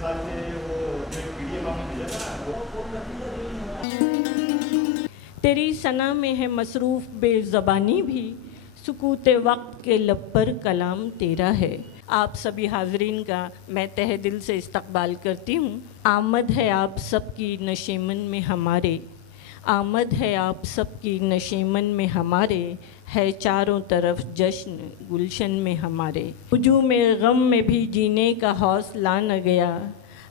साल से वो जो PDF आपने भेजा था ना वो तेरी सना में है मसरूफ़ बेज़बानी भी, सुकूत वक्त के लब पर कलाम तेरा है। आप सभी हाजरीन का मैं तहे दिल से इस्तकबाल करती हूँ। आमद है आप सबकी नशेमन में हमारे, आमद है आप सबकी नशेमन में हमारे, है चारों तरफ जश्न गुलशन में हमारे। हुजूम गम में भी जीने का हौसला न गया,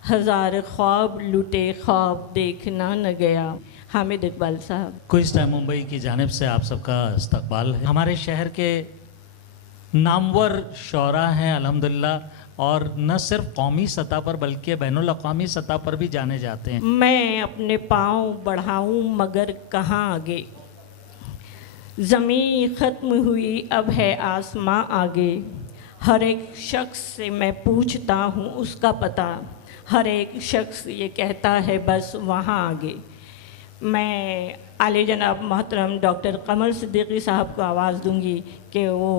हज़ार ख्वाब लुटे ख्वाब देखना न गया। हामिद इकबाल साहब। क्विज़ टाइम मुंबई की जानिब से आप सबका इस्तकबाल है। हमारे शहर के नामवर शोरा हैं अल्हम्दुलिल्लाह, और न सिर्फ कौमी सतह पर बल्कि बैनुल अक़वामी सतह पर भी जाने जाते हैं। मैं अपने पाँव बढ़ाऊं मगर कहाँ आगे, ज़मीं ख़त्म हुई अब है आसमां आगे। हर एक शख्स से मैं पूछता हूँ उसका पता, हर एक शख्स ये कहता है बस वहाँ आगे। मैं आले जनाब मोहतरम डॉक्टर कमर सिद्दीकी साहब को आवाज़ दूंगी कि वो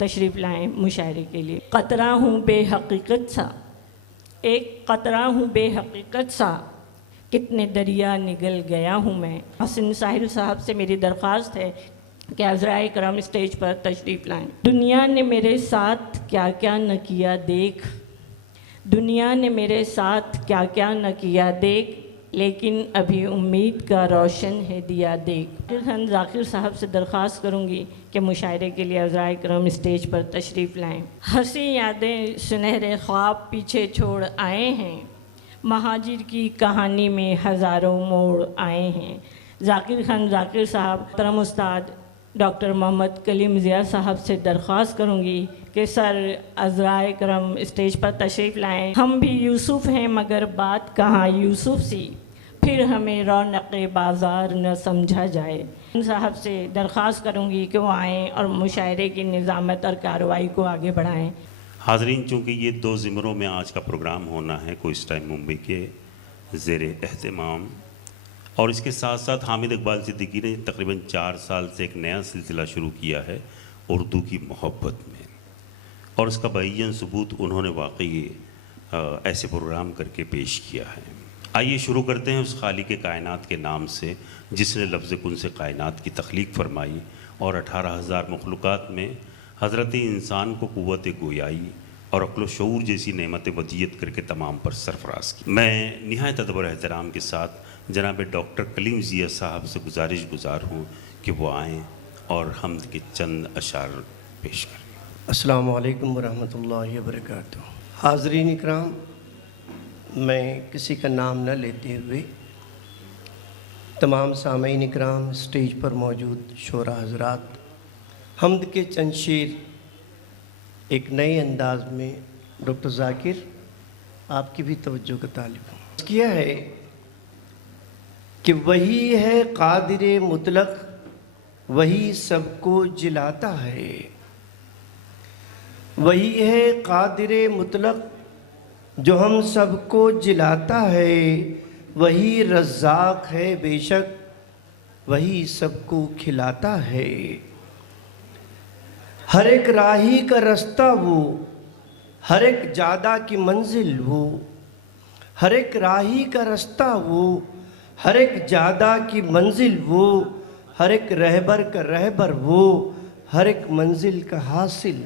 तशरीफ़ लाएं मुशायरे के लिए। क़तरा हूँ बेहकीकत सा, एक क़तरा हूँ बेहकीकत सा, कितने दरिया निगल गया हूँ मैं। हसन साहिल साहब से मेरी दरख्वास्त है कि अज़राए करम स्टेज पर तशरीफ़ लाएं। दुनिया ने मेरे साथ क्या क्या न किया देख, दुनिया ने मेरे साथ क्या क्या न किया देख, लेकिन अभी उम्मीद का रोशन है दिया देख। हम ज़ाकिर साहब से दरख्वास्त करूँगी कि मुशायरे के लिए अज़राए करम स्टेज पर तशरीफ़ लाएं। हंसी यादें सुनहरे ख्वाब पीछे छोड़ आए हैं, महाजिर की कहानी में हज़ारों मोड़ आए हैं। ज़ाकिर साहब तरम उस्ताद डॉक्टर मोहम्मद कलीम ज़िया साहब से दरख्वास्त करूँगी कि सर अज़राए करम स्टेज पर तशरीफ़ लाएं। हम भी यूसुफ़ हैं मगर बात कहाँ यूसुफ़ सी, फिर हमें रौनक़ बाज़ार न समझा जाए। इन साहब से दरख्वास्त करूँगी कि वो आएँ और मुशायरे की निज़ामत और कार्रवाई को आगे बढ़ाएँ। हाज़रीन, चूँकि ये 2 ज़िमरों में आज का प्रोग्राम होना है क्विज़ टाइम मुंबई के ज़ेरे एहतमाम, और इसके साथ साथ हामिद इकबाल सिद्दीकी ने तकरीबन 4 साल से एक नया सिलसिला शुरू किया है उर्दू की मोहब्बत में, और इसका बयन सबूत उन्होंने वाकई ऐसे प्रोग्राम करके पेश किया है। आइए शुरू करते हैं उस खालिक कायनात के नाम से जिसने लफ्ज़ कुन से कायनात की तख्लीक फरमाई और 18,000 मखलूक़ात में हज़रत इंसान को क़ुव्वत गोयाई और अक्ल शऊर जैसी नेमत वदियत करके तमाम पर सरफराज की। मैं निहायत अदब और एहतराम के साथ जनाब डॉक्टर कलीम ज़िया साहब से गुज़ार हूँ कि वो आएँ और हम्द के चंद अशार पेश करें। अस्सलामु अलैकुम वरहमतुल्लाहि वबरकातुहू। हाज़रीन इकराम, मैं किसी का नाम न लेते हुए तमाम सामीन इकराम, स्टेज पर मौजूद शोरा हज़रात, हम्द के चंद शेर एक नए अंदाज में डॉक्टर ज़ाकिर आपकी भी तवज्जो का तालिब हूँ। किया है कि वही है क़ादिर मुतलक, वही सबको जिलाता है, वही है क़ादिर मुतलक जो हम सबको जिलाता है, वही रज़्ज़ाक़ है बेशक, वही सबको खिलाता है। हर एक राही का रास्ता वो, हर एक जादा की मंजिल वो, हर एक राही का रास्ता वो, हर एक जादा की मंजिल वो, हर एक रहबर का रहबर वो, हर एक मंजिल का हासिल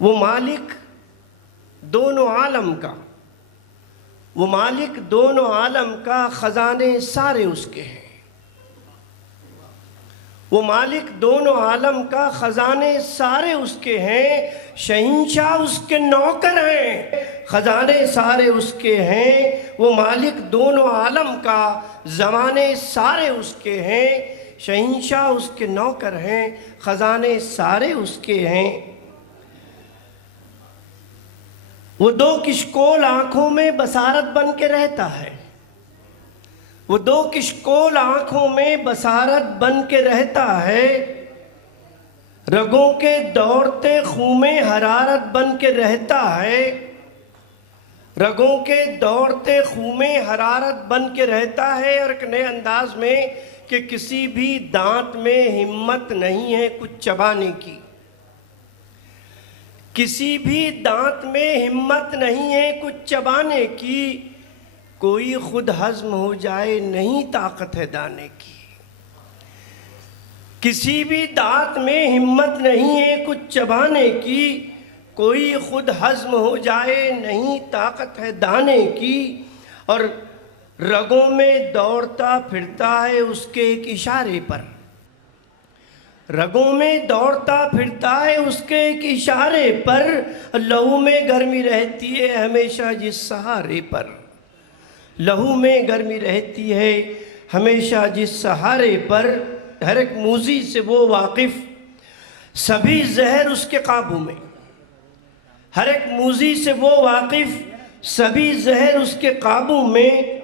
वो मालिक दोनों आलम का, वो मालिक दोनों आलम का, ख़ज़ाने सारे उसके हैं। वो मालिक दोनों आलम का, ख़ज़ाने सारे उसके हैं, शहंशाह उसके नौकर हैं, ख़ज़ाने सारे उसके हैं। वो मालिक दोनों आलम का, ज़माने सारे उसके हैं, शहंशाह उसके नौकर हैं, ख़ज़ाने सारे उसके हैं। वो दो किशकोल आँखों में बसारत बन के रहता है, वो दो किशकोल आँखों में बसारत बन के रहता है, रगों के दौड़ते खून में हरारत बन के रहता है, रगों के दौड़ते खून में हरारत बन के रहता है। और एक नए अंदाज में कि किसी भी दांत में हिम्मत नहीं है कुछ चबाने की, किसी भी दांत में हिम्मत नहीं है कुछ चबाने की, कोई खुद हजम हो जाए नहीं ताकत है दाने की। किसी भी दांत में हिम्मत नहीं है कुछ चबाने की, कोई खुद हजम हो जाए नहीं ताकत है दाने की। और रगों में दौड़ता फिरता है उसके एक इशारे पर, रगों में दौड़ता फिरता है उसके एक इशारे पर, लहू में गर्मी रहती है हमेशा जिस सहारे पर, लहू में गर्मी रहती है हमेशा जिस सहारे पर। हर एक मूजी से वो वाकिफ, सभी जहर उसके काबू में, हर एक मूजी से वो वाकिफ, सभी जहर उसके काबू में।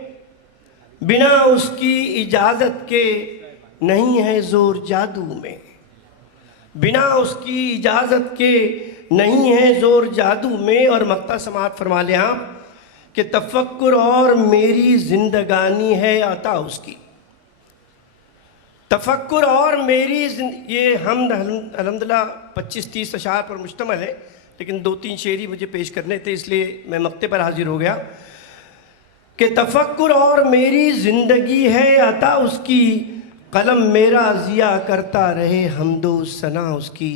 बिना उसकी इजाज़त के नहीं है जोर जादू में, बिना उसकी इजाज़त के नहीं है जोर जादू में। और मक्ता समात फरमा ले आप कि तफक्कुर और मेरी जिंदगानी है अता उसकी, तफक्कुर और मेरी ये हम अल्हम्दुलिल्लाह 25-30 अशार पर मुश्तमल है, लेकिन 2-3 शेर ही मुझे पेश करने थे इसलिए मैं मक्ते पर हाजिर हो गया कि तफक्कुर और मेरी ज़िंदगी है अता उसकी, कलम मेरा ज़िया करता रहे हमदो सना उसकी,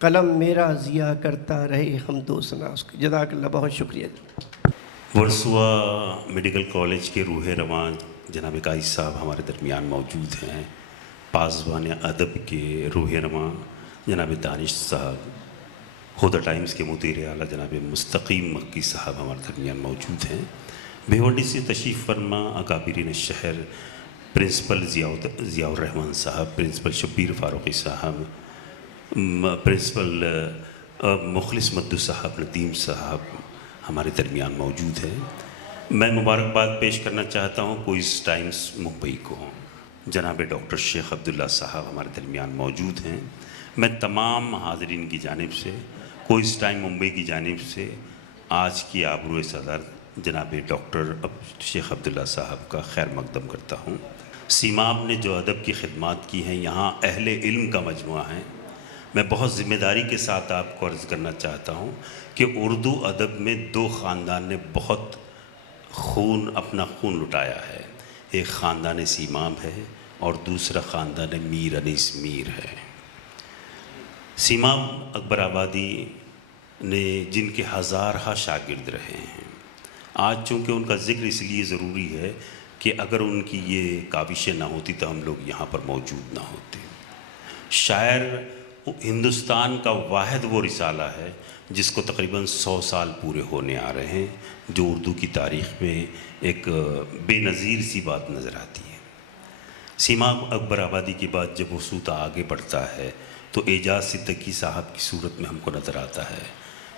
कलम मेरा ज़िया करता रहे हमदो सना उसकी। जज़ाकल्लाह, बहुत शुक्रिया। वर्सुआ मेडिकल कॉलेज के रूह रवां जनाब काई साहब हमारे दरमियान मौजूद हैं। पासबान अदब के रूह रवां जनाब दानिश साहब, खुदा टाइम्स के मुदीर आला जनाब मुस्तकीम मक्की साहब हमारे दरमियान मौजूद हैं। भिवंडी से तशरीफ़ फरमा अकाबिरीन शहर प्रिंसिपल ज़ियाउर रहमान साहब, प्रिंसिपल शब्बीर फ़ारूक़ी साहब, प्रिंसिपल मुखलिस मद्दू साहब, नदीम साहब हमारे दरमियान मौजूद है। मैं मुबारकबाद पेश करना चाहता हूँ क्विज़ टाइम्स मुंबई को। जनाब डॉक्टर शेख अब्दुल्ला साहब हमारे दरमियान मौजूद हैं। मैं तमाम हाज़रीन की जानिब से, क्विज़ टाइम मुंबई की जानिब से आज की आबरू सदर जनाब डॉक्टर शेख अब्दुल्ला साहब का खैर मकदम करता हूँ। सीमाब ने जो अदब की खिदमत की हैं, यहाँ अहले इल्म का मजमुआ है। मैं बहुत ज़िम्मेदारी के साथ आपको अर्ज़ करना चाहता हूँ कि उर्दू अदब में 2 ख़ानदान ने बहुत अपना खून लुटाया है। एक ख़ानदान सीमाब है और दूसरा ख़ानदान मीर अनीस मीर है। सीमाब अकबर आबादी ने जिनके हज़ारहा शागिर्द रहे हैं, आज चूँकि उनका ज़िक्र इसलिए ज़रूरी है कि अगर उनकी ये काविशें ना होती तो हम लोग यहाँ पर मौजूद ना होते। शायर हिंदुस्तान का वाहिद वो रिसाला है जिसको तकरीबन 100 साल पूरे होने आ रहे हैं, जो उर्दू की तारीख़ में एक बेनज़ीर सी बात नज़र आती है। सीमाब अकबर आबादी के बाद जब वो सूता आगे बढ़ता है तो एजाज़ सिद्दीकी साहब की सूरत में हमको नज़र आता है।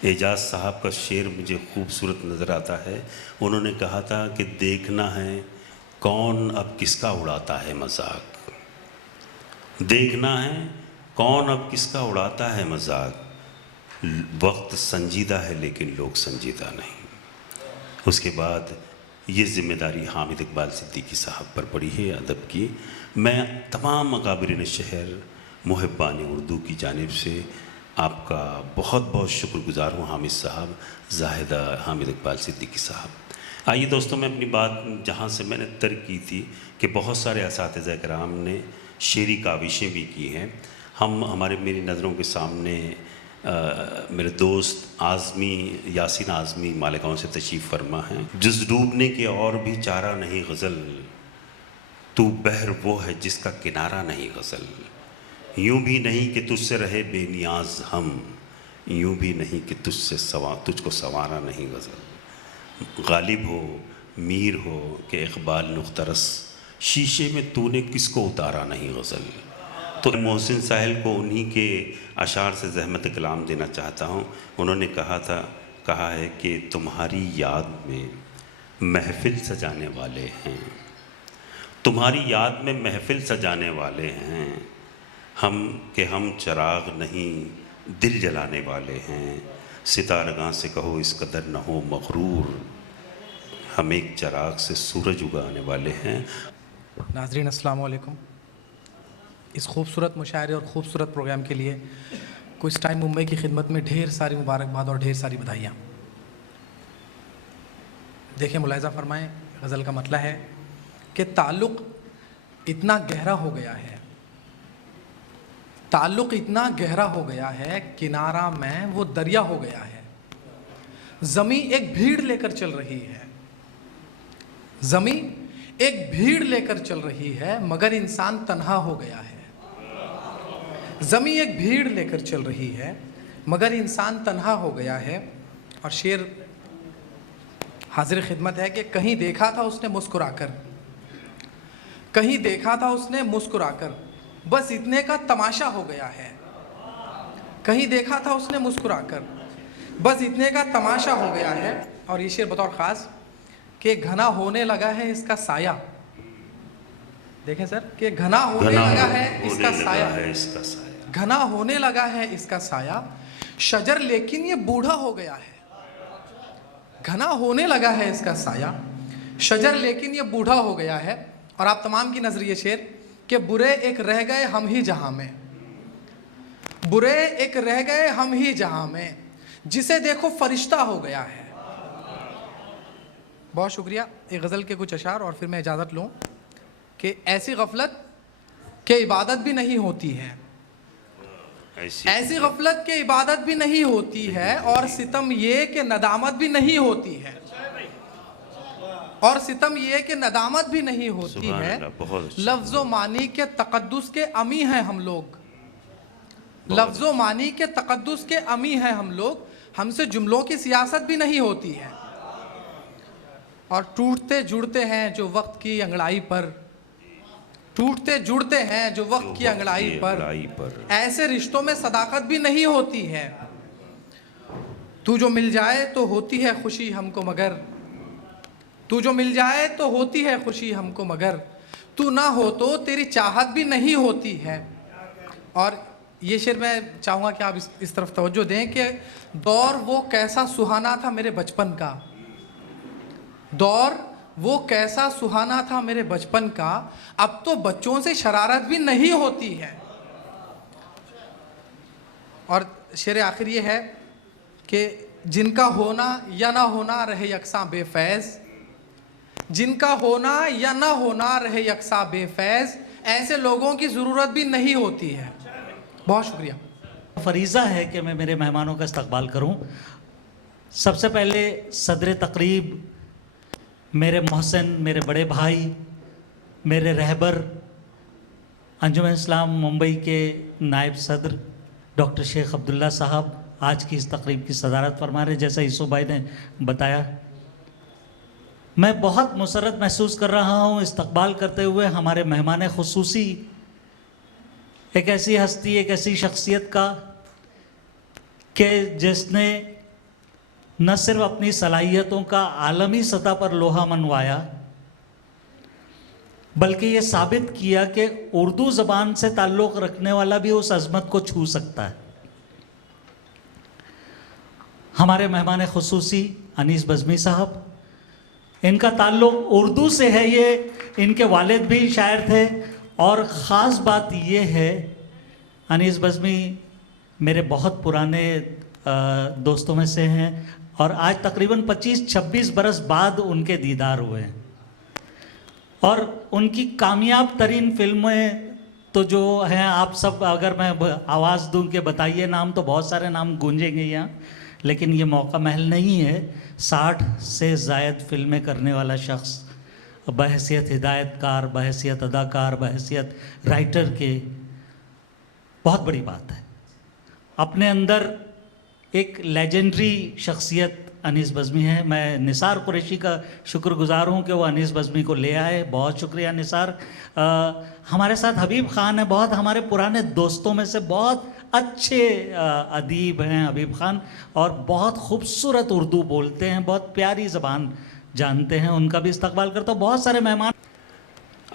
एजाज़ साहब का शेर मुझे खूबसूरत नज़र आता है। उन्होंने कहा था कि देखना है कौन अब किसका उड़ाता है मजाक, देखना है कौन अब किसका उड़ाता है मजाक, वक्त संजीदा है लेकिन लोग संजीदा नहीं। उसके बाद ये ज़िम्मेदारी हामिद इकबाल सिद्दीकी साहब पर पड़ी है अदब की। मैं तमाम अकाबिरीन शहर मुहिब्बान उर्दू की जानिब से आपका बहुत बहुत शुक्रगुज़ार हूँ। हामिद साहब, जाहिदा हामिद इकबाल सिद्दीकी साहब। आइए दोस्तों, मैं अपनी बात जहाँ से मैंने तर्क की थी कि बहुत सारे असातिज़ा कराम ने शेरी काविशें भी की हैं। मेरी नज़रों के सामने मेरे दोस्त यासीन आज़मी मालेगांव से तशरीफ़ फरमा हैं। जिस डूबने के और भी चारा नहीं गज़ल, तू बहर वो है जिसका किनारा नहीं गज़ल, यूँ भी नहीं कि तुझसे रहे बेनियाज हम, यूँ भी नहीं कि तुझको संवारा नहीं गज़ल, गालिब हो मीर हो कि इक़बाल नुख्तरस, शीशे में तूने किसको उतारा नहीं गज़ल। तो मोहसिन साहिल को उन्हीं के अशार से ज़हमत कलाम देना चाहता हूँ। उन्होंने कहा है कि तुम्हारी याद में महफ़िल सजाने वाले हैं, तुम्हारी याद में महफ़िल सजाने वाले हैं, हम चराग नहीं दिल जलाने वाले हैं, सितारगां से कहो इस कदर न हो मग़रूर, हम एक चराग से सूरज उगाने वाले हैं। नाज़रीन अस्सलाम वालेकुम। इस खूबसूरत मुशायरे और ख़ूबसूरत प्रोग्राम के लिए कुछ टाइम मुंबई की खिदमत में ढेर सारी मुबारकबाद और ढेर सारी बधाइयाँ। देखिए, मुलाहिज़ा फरमाएं, गज़ल का मतलब है कि ताल्लुक़ इतना गहरा हो गया है, ताल्लुक़ इतना गहरा हो गया है, किनारा में वो दरिया हो गया है। ज़मी एक भीड़ लेकर चल रही है, ज़मी एक भीड़ लेकर चल रही है, मगर इंसान तन्हा हो गया है। ज़मी एक भीड़ लेकर चल रही है, मगर इंसान तन्हा हो गया है। और शेर हाजिर खिदमत है कि कहीं देखा था उसने मुस्कुराकर, कहीं देखा था उसने मुस्कुराकर, बस इतने का तमाशा हो गया है। कहीं देखा था उसने मुस्कुराकर, बस इतने का तमाशा हो गया है। और ये शेर बतौर ख़ास कि घना होने लगा है इसका साया। देखें सर, कि घना होने लगा है इसका साया, घना होने लगा है इसका साया, शजर लेकिन ये बूढ़ा हो गया है। घना होने लगा है इसका साया, शजर लेकिन ये बूढ़ा हो गया है। और आप तमाम की नजर ये शेर कि बुरे एक रह गए हम ही जहां में, बुरे एक रह गए हम ही जहां में, जिसे देखो फरिश्ता हो गया है। बहुत शुक्रिया। एक गज़ल के कुछ अशार और फिर मैं इजाज़त लूँ कि ऐसी गफलत के इबादत भी नहीं होती है, ऐसी गफलत के इबादत भी नहीं होती है, और सितम ये कि नदामत भी नहीं होती है, और सितम ये कि नदामत भी नहीं होती है। लफ्ज़ो मानी के तक़द्दुस के अमी हैं हम लोग, लफ्ज़ो मानी के तक़द्दुस के अमी हैं हम लोग, हमसे जुमलों की सियासत भी नहीं होती है। और टूटते जुड़ते हैं जो वक्त की अंगड़ाई पर, टूटते जुड़ते हैं जो वक्त की अंगड़ाई पर, ऐसे रिश्तों में सदाकत भी नहीं होती है। तू जो मिल जाए तो होती है खुशी हमको मगर, तू जो मिल जाए तो होती है खुशी हमको मगर, तू ना हो तो तेरी चाहत भी नहीं होती है। और ये शेर मैं चाहूँगा कि आप इस तरफ तवज्जो दें कि दौर वो कैसा सुहाना था मेरे बचपन का, दौर वो कैसा सुहाना था मेरे बचपन का, अब तो बच्चों से शरारत भी नहीं होती है। और शेर आखिर ये है कि जिनका होना या ना होना रहे यकसा बेफैज़, जिनका होना या ना होना रहे यकसा बेफैज़, ऐसे लोगों की ज़रूरत भी नहीं होती है। बहुत शुक्रिया। फरीज़ा है कि मैं मेरे मेहमानों का इस्तकबाल करूं। सबसे पहले सदर तकरीब मेरे मोहसिन, मेरे बड़े भाई, मेरे रहबर, अंजुमन इस्लाम मुंबई के नायब सदर डॉक्टर शेख अब्दुल्ला साहब आज की इस तकरीब की सदारत फरमा रहे। जैसा यूसुफ भाई ने बताया, मैं बहुत मुसरत महसूस कर रहा हूँ इस्तकबाल करते हुए हमारे मेहमान खुसूसी, एक ऐसी हस्ती, एक ऐसी शख्सियत का कि जिसने न सिर्फ अपनी सलाहियतों का आलमी सतह पर लोहा मनवाया, बल्कि ये साबित किया कि उर्दू ज़बान से ताल्लुक़ रखने वाला भी उस अज़मत को छू सकता है। हमारे मेहमान खुसूसी अनीस बज़मी साहब, इनका ताल्लुक़ उर्दू से है। ये इनके वालिद भी शायर थे। और ख़ास बात ये है, अनीस बज़मी मेरे बहुत पुराने दोस्तों में से हैं और आज तकरीबन 25-26 बरस बाद उनके दीदार हुए हैं। और उनकी कामयाब तरीन फिल्में तो जो हैं, आप सब अगर मैं आवाज़ दूं कि बताइए नाम, तो बहुत सारे नाम गूंजेंगे यहाँ, लेकिन ये मौका महल नहीं है। 60 से ज़ायद फिल्में करने वाला शख्स, बहैसियत हिदायतकार, बहैसियत अदाकार, बहैसियत राइटर के, बहुत बड़ी बात है। अपने अंदर एक लेजेंडरी शख्सियत अनीस बज़मी है। मैं निसार कुरैशी का शुक्रगुजार हूँ कि वो अनीस बज़मी को ले आए। बहुत शुक्रिया निसार। हमारे साथ हबीब ख़ान है, बहुत हमारे पुराने दोस्तों में से बहुत अच्छे अदीब हैं हबीब ख़ान, और बहुत खूबसूरत उर्दू बोलते हैं, बहुत प्यारी ज़बान जानते हैं। उनका भी इस्तकबाल करता हूँ। बहुत सारे मेहमान।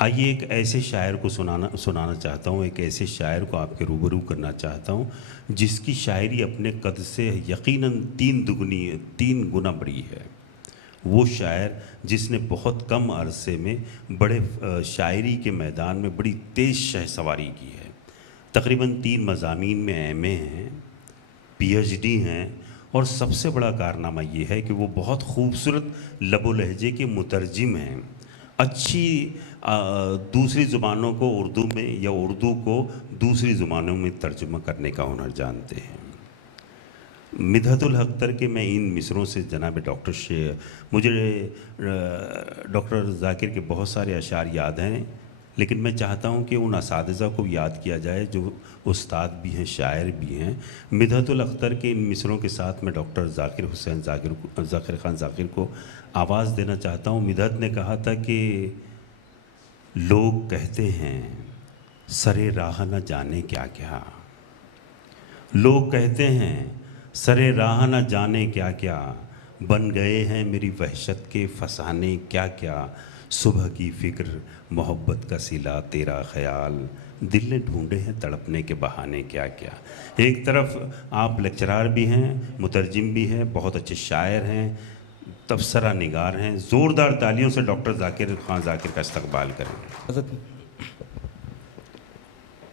आइए एक ऐसे शायर को सुनाना चाहता हूँ, एक ऐसे शायर को आपके रूबरू करना चाहता हूँ जिसकी शायरी अपने कद से यकीनन 3 गुना बड़ी है। वो शायर जिसने बहुत कम अरसे में बड़े शायरी के मैदान में बड़ी तेज़ शहसवारी की है। तकरीबन 3 मज़ामीन में एमए हैं, पीएचडी हैं, और सबसे बड़ा कारनामा ये है कि वो बहुत खूबसूरत लबो लहजे के मुतरजिम हैं। अच्छी दूसरी ज़ुबानों को उर्दू में या उर्दू को दूसरी ज़ुबानों में तर्जुमा करने का हुनर जानते हैं। मिदहतुल अख्तर के मैं इन मिसरों से जनाब मुझे डॉक्टर ज़ाकिर के बहुत सारे अशार याद हैं, लेकिन मैं चाहता हूं कि उन असातिज़ा को याद किया जाए जो उस्ताद भी हैं, शायर भी हैं। मिदहतुल अख्तर के इन मिसरों के साथ मैं डॉक्टर ज़ाकिर ख़ान ज़ाकिर को आवाज़ देना चाहता हूं। मिदहत ने कहा था कि लोग कहते हैं सरे राह न जाने क्या क्या, लोग कहते हैं सरे राह न जाने क्या क्या, बन गए हैं मेरी वहशत के फसाने क्या क्या, सुबह की फ़िक्र मोहब्बत का सिला तेरा ख़याल, दिल ने ढूंढे हैं तड़पने के बहाने क्या क्या। एक तरफ आप लेक्चरार भी हैं, मुतरजिम भी हैं, बहुत अच्छे शायर हैं, तबसरा निगार हैं। ज़ोरदार तालियों से डॉक्टर ज़ाकिर ख़ान ज़ाकिर का इस्तकबाल करें।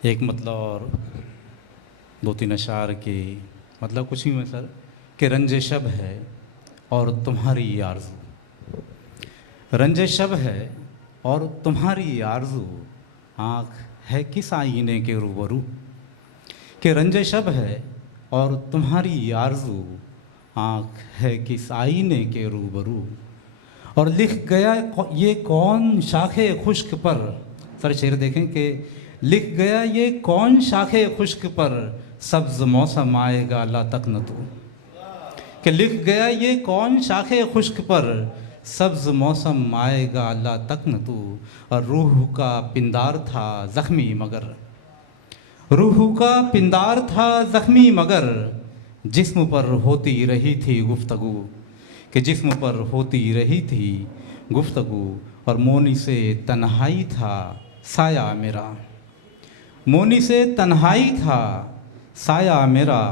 एक मतलब और दो तीन अशार की मतलब कुछ ही में सर कि रंजे शब है और तुम्हारी आरज़ू, रंजे शब है और तुम्हारी आरज़ू, आँख है किस आईने के रूबरू, कि रंजे शब है और तुम्हारी आरज़ू, आँख है किस आईने के रूबरू, और लिख गया ये कौन शाखे खुश्क पर, सर शेर देखें कि लिख गया ये कौन शाखे खुश्क पर, सब्ज़ मौसम आएगा ला तक न तू, कि लिख गया ये कौन शाखे खुश्क पर, सब्ज़ मौसम आएगा ला तक न तू, और रूह का पिंदार था ज़ख्मी मगर, रूह का पिंदार था ज़ख्मी मगर, जिस्म पर होती रही थी गुफ्तगू, कि जिस्म पर होती रही थी गुफ्तगू, और मोनी से तन्हाई था साया मेरा, मोनी से तन्हाई था साया मेरा,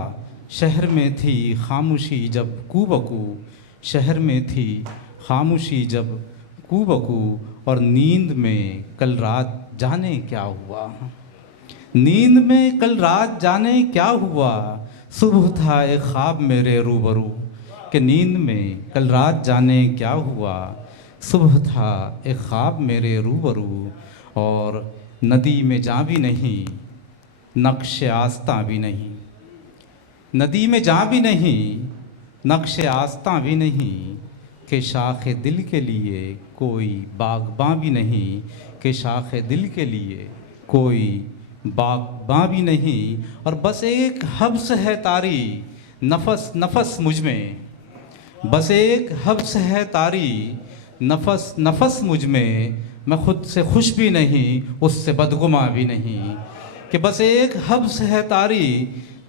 शहर में थी खामोशी जब कूबकू, शहर में थी खामोशी जब कूबकू, और नींद में कल रात जाने क्या हुआ, नींद में कल रात जाने क्या हुआ, सुबह था एक ख्वाब मेरे रूबरू, कि नींद में कल रात जाने क्या हुआ, सुबह था एक ख्वाब मेरे रूबरू, और नदी में जा भी नहीं नक्श आस्ता भी नहीं, नदी में जा भी नहीं नक्श आस्ता भी नहीं, कि शाख दिल के लिए कोई बागबां भी नहीं, कि शाख दिल के लिए कोई बागबां भी नहीं, और बस एक हब्स है तारी नफस नफस मुझ में, बस एक हब्स है तारी नफस नफस मुझ में, मैं खुद से खुश भी नहीं उससे बदगुमा भी नहीं, कि बस एक हब्स है तारी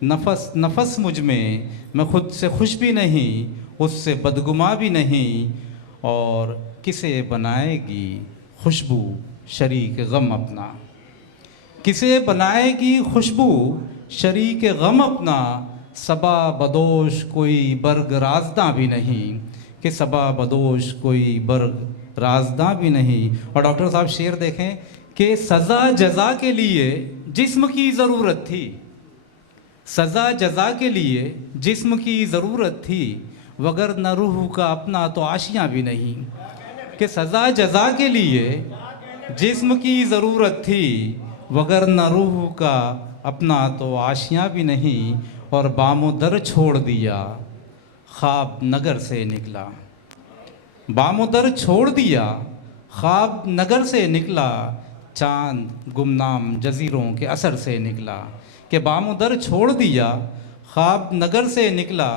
नफस नफस मुझ में, मैं खुद से खुश भी नहीं उससे बदगुमा भी नहीं, और किसे बनाएगी खुशबू शरीक गम अपना, किसे बनाएगी खुशबू शरीक गम अपना, सबा बदोश कोई बर्ग राजदा भी नहीं, कि सबा बदोश कोई बर्ग राजदा भी नहीं। और डॉक्टर साहब शेर देखें कि सज़ा जज़ा के लिए जिस्म की ज़रूरत थी, सज़ा जज़ा के लिए जिस्म की ज़रूरत थी, वगर न रूह का अपना तो आशियाँ भी नहीं, कि सज़ा जज़ा के लिए जिस्म की ज़रूरत थी, वगर न रूह का अपना तो आशियाँ भी नहीं, और बामोदर छोड़ दिया ख्वाब नगर से निकला, बामोदर छोड़ दिया ख्वाब नगर से निकला, चांद गुमनाम जजीरों के असर से निकला, कि बामोदर छोड़ दिया ख्वाब नगर से निकला,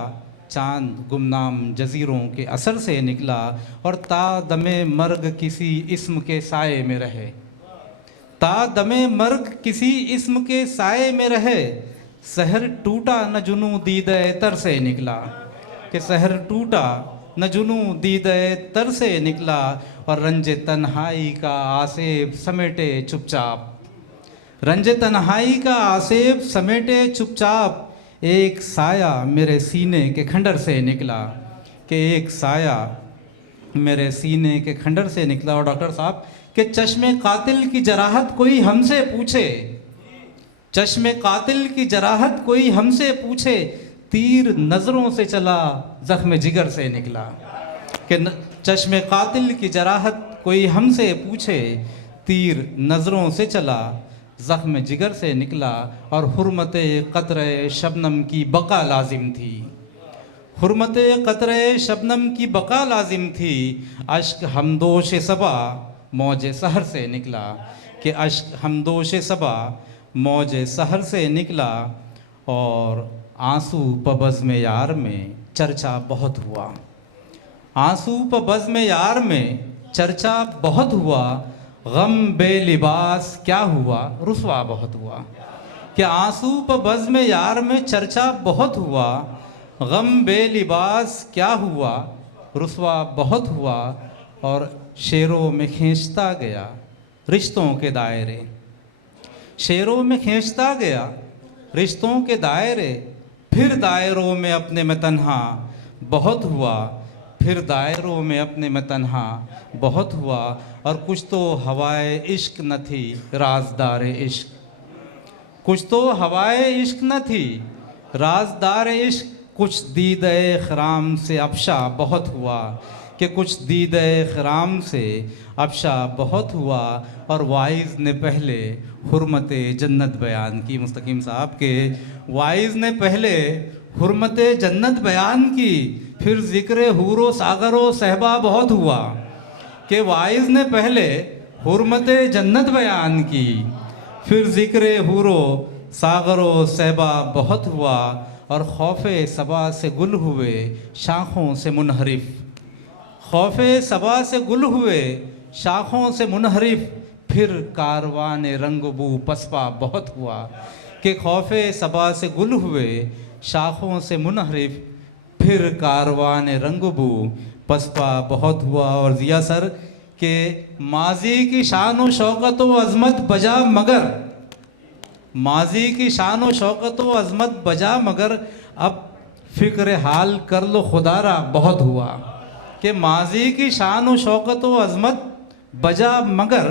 चांद गुमनाम जजीरों के असर से निकला, और ता दमे मर्ग किसी इस्म के साए में रहे, ता दमे मर्ग किसी इस्म के साए में रहे, सहर टूटा न जुनू दीदे तर से निकला, कि सहर टूटा न जुनू दीदे तर से निकला, और रंजे तन्हाई का आसेब समेटे चुपचाप, रंजे तन्हाई का आसेब समेटे चुपचाप, एक साया मेरे सीने के खंडर से निकला, कि एक साया मेरे सीने के खंडर से निकला। और डॉक्टर साहब कि चश्मे कातिल की जराहत कोई हमसे पूछे, चश्मे कातिल की जराहत कोई हमसे पूछे, तीर नज़रों से चला ज़ख्म जिगर से निकला। कि चश्मे कातिल की जराहत कोई हमसे पूछे, तीर नज़रों से चला ज़ख्म जिगर से निकला। और हुर्मते क़त्रे शबनम की बका लाजिम थी, हुर्मते क़त्रे शबनम की बका लाजिम थी। अश्क हमदोश सबा मौज सहर से निकला। कि अश्क हमदोश सबा मौज सहर से निकला। और आंसू प बज़्म यार में चर्चा बहुत हुआ, आंसू प बज़्म यार में चर्चा बहुत हुआ। गम बेलिबास क्या हुआ रुसवा बहुत हुआ। कि आंसू प बज़्म यार में चर्चा बहुत हुआ, गम बेलिबास क्या हुआ रुसवा बहुत हुआ। और शेरों में खींचता गया रिश्तों के दायरे, शेरों में खींचता गया रिश्तों के दायरे। फिर दायरों में अपने में तन्हा बहुत हुआ, फिर दायरों में अपने में तन्हा बहुत हुआ। और कुछ तो हवाए इश्क न थी राजदार इश्क, कुछ तो हवाए इश्क न थी राजदार इश्क। कुछ दीदे खराम से अफशा बहुत हुआ। कि कुछ दीदे खराम से अफशा बहुत हुआ। और वाइज़ ने पहले हुर्मत जन्नत बयान की, मुस्तकीम साहब के वाइज़ ने पहले हुर्मत जन्नत बयान की। फिर ज़िक्र हूरो सागरो सहबा बहुत हुआ। कि वाइज़ ने पहले हुर्मत जन्नत बयान की, फिर ज़िक्र हूरो सागरो सहबा बहुत हुआ। और खौफ़े सबा से गुल हुए शाखों से मुनहरिफ, खौफ़े सबा से गुल हुए शाखों से मुनहरिफ। फिर कारवान रंग बू पसपा बहुत हुआ। कि खौफ़े सबा से गुल हुए शाखों से मुनहरिफ। फिर कारवान रंग बू पसपा बहुत हुआ। और ज़िया सर के माजी की शान व शौकत व अज़मत बजा मगर, माजी की शान व शौकत व अज़मत बजा मगर। अब फ़िक्र हाल कर लो खुदारा बहुत हुआ। कि माजी की शान व शौकत व अज़मत बजा मगर,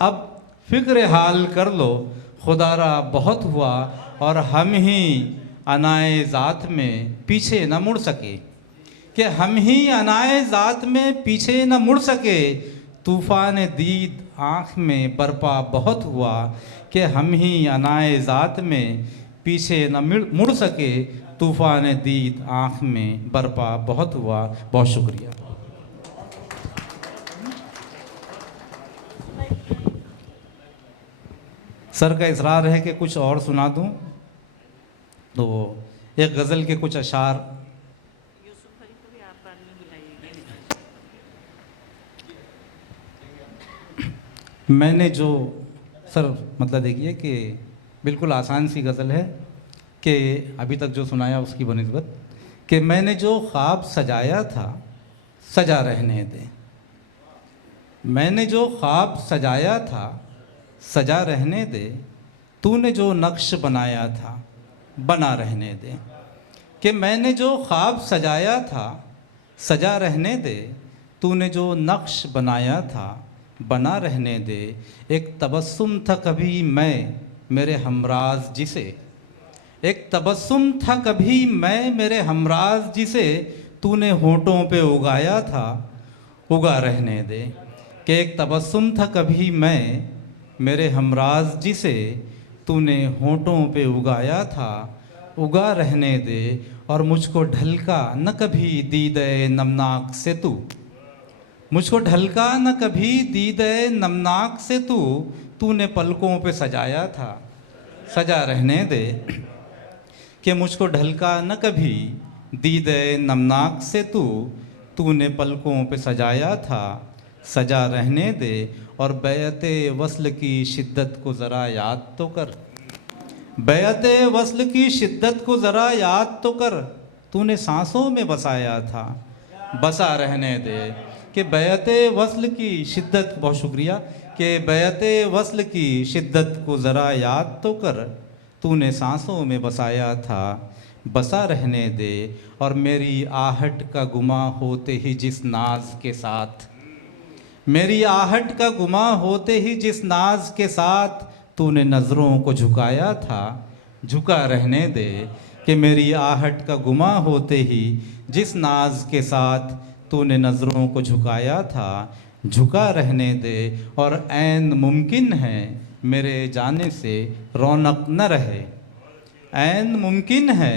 अब फ़िक्र हाल कर लो खुदारा बहुत हुआ। और हम ही अनाए ज़ात में पीछे न मुड़ सके, कि हम ही अनाए ज़ात में पीछे न मुड़ सके। तूफ़ान दीद आँख में बरपा बहुत हुआ। कि हम ही अनाए ज़ात में पीछे न मुड़ सके। तूफ़ान दीद आँख में बरपा बहुत हुआ। बहुत शुक्रिया। सर का इसरार है कि कुछ और सुना दूं, तो एक गज़ल के कुछ अशार। मैंने जो सर मतलब देखिए कि बिल्कुल आसान सी गज़ल है कि अभी तक जो सुनाया उसकी बनिस्बत। कि मैंने जो ख्वाब सजाया था सजा रहने दे, मैंने जो ख्वाब सजाया था सजा रहने दे। तूने जो नक्श बनाया था बना रहने दे। कि मैंने जो ख्वाब सजाया था सजा रहने दे। तूने जो नक्श बनाया था बना रहने दे। एक तबस्सुम था कभी मैं मेरे हमराज जिसे, एक तबस्सुम था कभी मैं मेरे हमराज जिसे। तूने होठों पे उगाया था उगा रहने दे। कि एक तबस्सुम था कभी मैं मेरे हमराज जिसे। तूने होठों पे उगाया था उगा रहने दे। और मुझको ढलका न कभी दीदे नमनाक से तू, मुझको ढलका न कभी दीदे नमनाक से तू। तूने पलकों पे सजाया था सजा रहने दे। कि मुझको ढलका न कभी दीदे नमनाक से तू। तूने पलकों पे सजाया था सजा रहने दे। और बैअते वस्ल की शिद्दत को ज़रा याद तो कर, बैअते वस्ल की शिद्दत को ज़रा याद तो कर। तूने सांसों में बसाया था बसा रहने दे। कि बैअते वस्ल की शिद्दत, बहुत शुक्रिया। कि बैअते वस्ल की शिद्दत को ज़रा याद तो कर। तूने सांसों में बसाया था बसा रहने दे। और मेरी आहट का गुमा होते ही जिस नाज के साथ, मेरी आहट का गुमा होते ही जिस नाज के साथ। तूने नज़रों को झुकाया था झुका रहने दे। कि मेरी आहट का गुमा होते ही जिस नाज के साथ तूने नज़रों को झुकाया था, झुका रहने दे। और ऐन मुमकिन है मेरे जाने से रौनक न रहे, ऐन मुमकिन है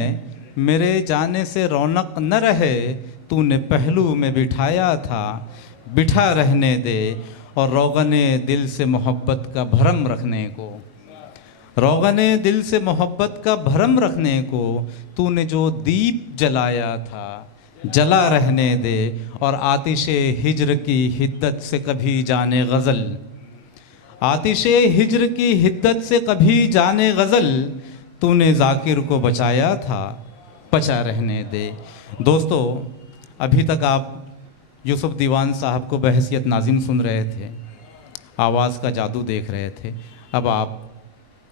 मेरे जाने से रौनक न रहे। तूने पहलू में बिठाया था, बिठा रहने दे। और रोगने दिल से मोहब्बत का भरम रखने को, रोगने दिल से मोहब्बत का भरम रखने को तूने जो दीप जलाया था, जला रहने दे। और आतिशे हिज्र की हिद्दत से कभी जाने गज़ल, आतिशे हिज्र की हिद्दत से कभी जाने गज़ल तूने ज़ाकिर को बचाया था, बचा रहने दे। दोस्तों, अभी तक आप यूसुफ दीवान साहब को बहैसियत नाज़िम सुन रहे थे, आवाज़ का जादू देख रहे थे। अब आप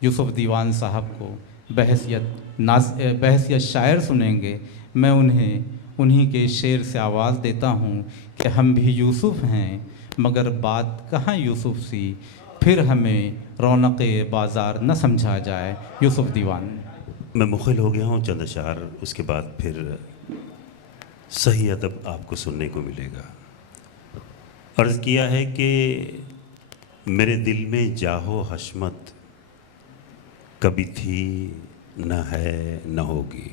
यूसुफ दीवान साहब को बहैसियत शायर सुनेंगे। मैं उन्हीं के शेर से आवाज़ देता हूँ कि हम भी यूसुफ हैं मगर बात कहाँ यूसुफ सी, फिर हमें रौनक बाज़ार न समझा जाए। यूसुफ दीवान। मैं मुखिल हो गया हूँ चंद अशार, उसके बाद फिर सही अदब आपको सुनने को मिलेगा। अर्ज़ किया है कि मेरे दिल में जाहो हशमत कभी थी न है न होगी,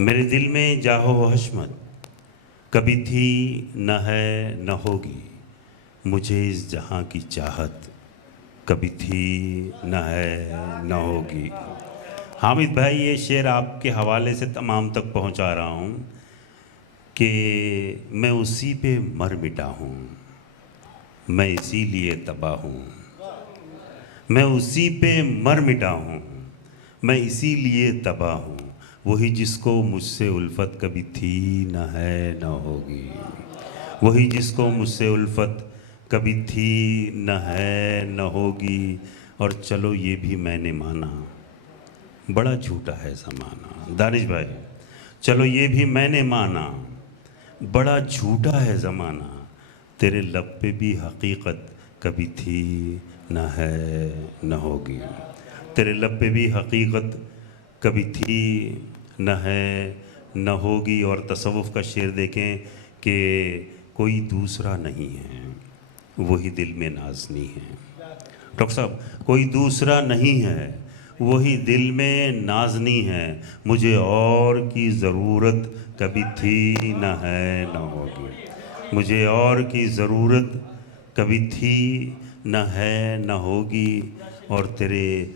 मेरे दिल में जाहो हशमत कभी थी न है न होगी। मुझे इस जहाँ की चाहत कभी थी न है न होगी। हामिद भाई, ये शेर आपके हवाले से तमाम तक पहुँचा रहा हूँ कि मैं उसी पे मर मिटा हूँ, मैं इसीलिए तबाह हूँ, मैं उसी पे मर मिटा हूँ, मैं इसीलिए तबाह हूँ। वही जिसको मुझसे उल्फत कभी थी न है न होगी, वही जिसको मुझसे उल्फत कभी थी न है न होगी। और चलो ये भी मैंने माना बड़ा झूठा है ज़माना। दानिश भाई, चलो ये भी मैंने माना बड़ा झूठा है ज़माना, तेरे लब पे भी हकीकत कभी थी न है न होगी, तेरे लब पे भी हकीकत कभी थी न है न होगी। और तसव्वुफ़ का शेर देखें कि कोई दूसरा नहीं है वही दिल में नाज़नी है। डॉक्टर साहब, कोई दूसरा नहीं है वही दिल में नाज़नी है, मुझे और की ज़रूरत कभी थी न है न होगी, मुझे और की ज़रूरत कभी थी न है न होगी। और तेरे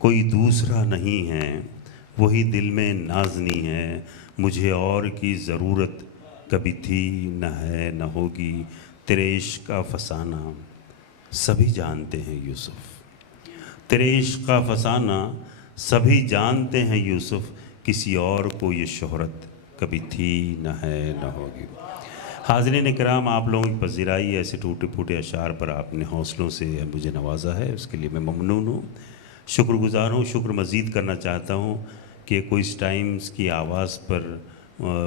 कोई दूसरा नहीं है वही दिल में नाज़नी है, मुझे और की ज़रूरत कभी थी न है न होगी। तेरे इश्क़ का फसाना सभी जानते हैं यूसुफ, तेरे इश्क़ का फसाना सभी जानते हैं यूसुफ, किसी और को ये शोहरत कभी थी न है न होगी। हाज़रीन किराम, आप लोगों की पज़ीराई ऐसे टूटे फूटे अशार पर आपने हौसलों से मुझे नवाजा है, उसके लिए मैं ममनून हूँ, शुक्रगुज़ार हूँ। शुक्र मज़ीद करना चाहता हूँ कि क्विज़ टाइम्स की आवाज़ पर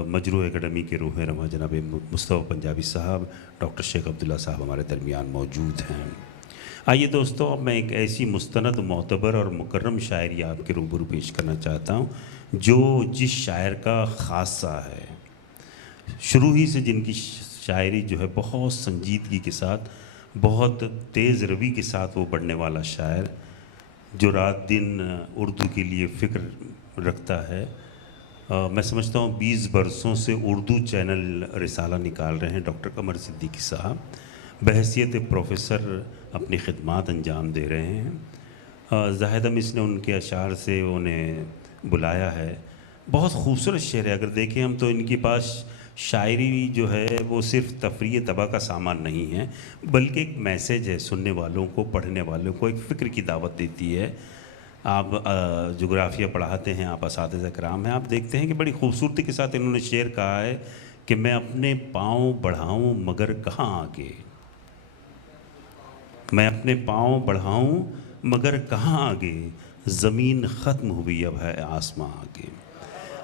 मजरू एकेडमी के रूह रवा जनाब मुस्तफ़ा पंजाबी साहब, डॉक्टर शेख अब्दुल्ला साहब हमारे दरमियान मौजूद हैं। आइए दोस्तों, अब मैं एक ऐसी मुस्तनद, मोतबर और मुकर्रम शायरी आपके रूबरू पेश करना चाहता हूँ जो जिस शायर का ख़ासा है, शुरू ही से जिनकी शायरी जो है बहुत संजीदगी के साथ, बहुत तेज़ रवि के साथ वो पढ़ने वाला शायर, जो रात दिन उर्दू के लिए फ़िक्र रखता है। मैं समझता हूँ 20 बरसों से उर्दू चैनल रिसाला निकाल रहे हैं डॉक्टर कमर सिद्दीकी साहब, बहैसियत प्रोफेसर अपनी खिदमात अंजाम दे रहे हैं। ज़ाहिद अमीस ने उनके अशार से उन्हें बुलाया है। बहुत खूबसूरत शेर है। अगर देखें हम तो इनके पास शायरी जो है वो सिर्फ़ तफरीह तबा का सामान नहीं है, बल्कि एक मैसेज है, सुनने वालों को, पढ़ने वालों को एक फ़िक्र की दावत देती है। आप जोग्राफिया पढ़ाते हैं, आप असातिज़ा कराम हैं, आप देखते हैं कि बड़ी खूबसूरती के साथ इन्होंने शेर कहा है कि मैं अपने पाँव बढ़ाऊँ मगर कहाँ आगे, मैं अपने पाँव बढ़ाऊँ मगर कहाँ आगे, ज़मीन ख़त्म हुई अब है आसमां आगे।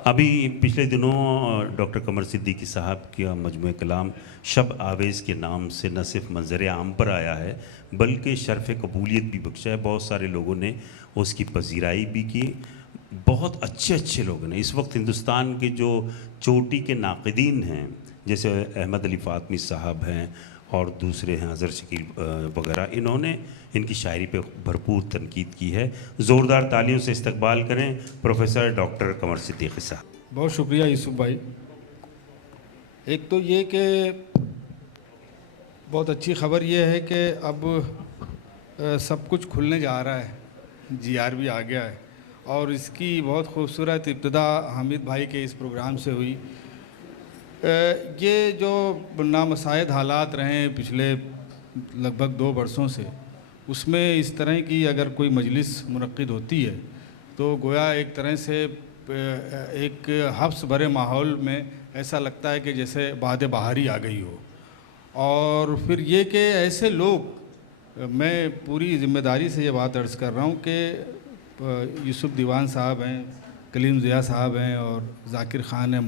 अभी पिछले दिनों डॉक्टर कमर सिद्दीकी साहब का मजमूए कलाम शब आवेज़ के नाम से न सिर्फ मंजर आम पर आया है बल्कि शर्फ़ कबूलियत भी बख्शा है। बहुत सारे लोगों ने उसकी पजीराई भी की। बहुत अच्छे अच्छे लोग हैं। इस वक्त हिंदुस्तान के जो चोटी के नाक़िदीन हैं, जैसे अहमद अली फ़ातमी साहब हैं और दूसरे हैं अज़हर शकील वगैरह, इन्होंने इनकी शायरी पे भरपूर तनकीद की है। ज़ोरदार तालियों से इस्तकबाल करें प्रोफेसर डॉक्टर कमर सिद्दीकी साहब। बहुत शुक्रिया यूसुफ भाई। एक तो ये कि बहुत अच्छी ख़बर ये है कि अब सब कुछ खुलने जा रहा है, GR भी आ गया है और इसकी बहुत खूबसूरत इब्तिदा हामिद भाई के इस प्रोग्राम से हुई। ये जो नामसायद हालात रहे पिछले लगभग 2 बरसों से, उसमें इस तरह की अगर कोई मजलिस मुनक्किद होती है तो गोया एक तरह से एक हब्स भरे माहौल में ऐसा लगता है कि जैसे बाद बहारी आ गई हो। और फिर ये कि ऐसे लोग, मैं पूरी ज़िम्मेदारी से ये बात अर्ज़ कर रहा हूँ कि यूसुफ दीवान साहब हैं, कलीम ज़िया साहब हैं और ज़ाकिर ख़ान है,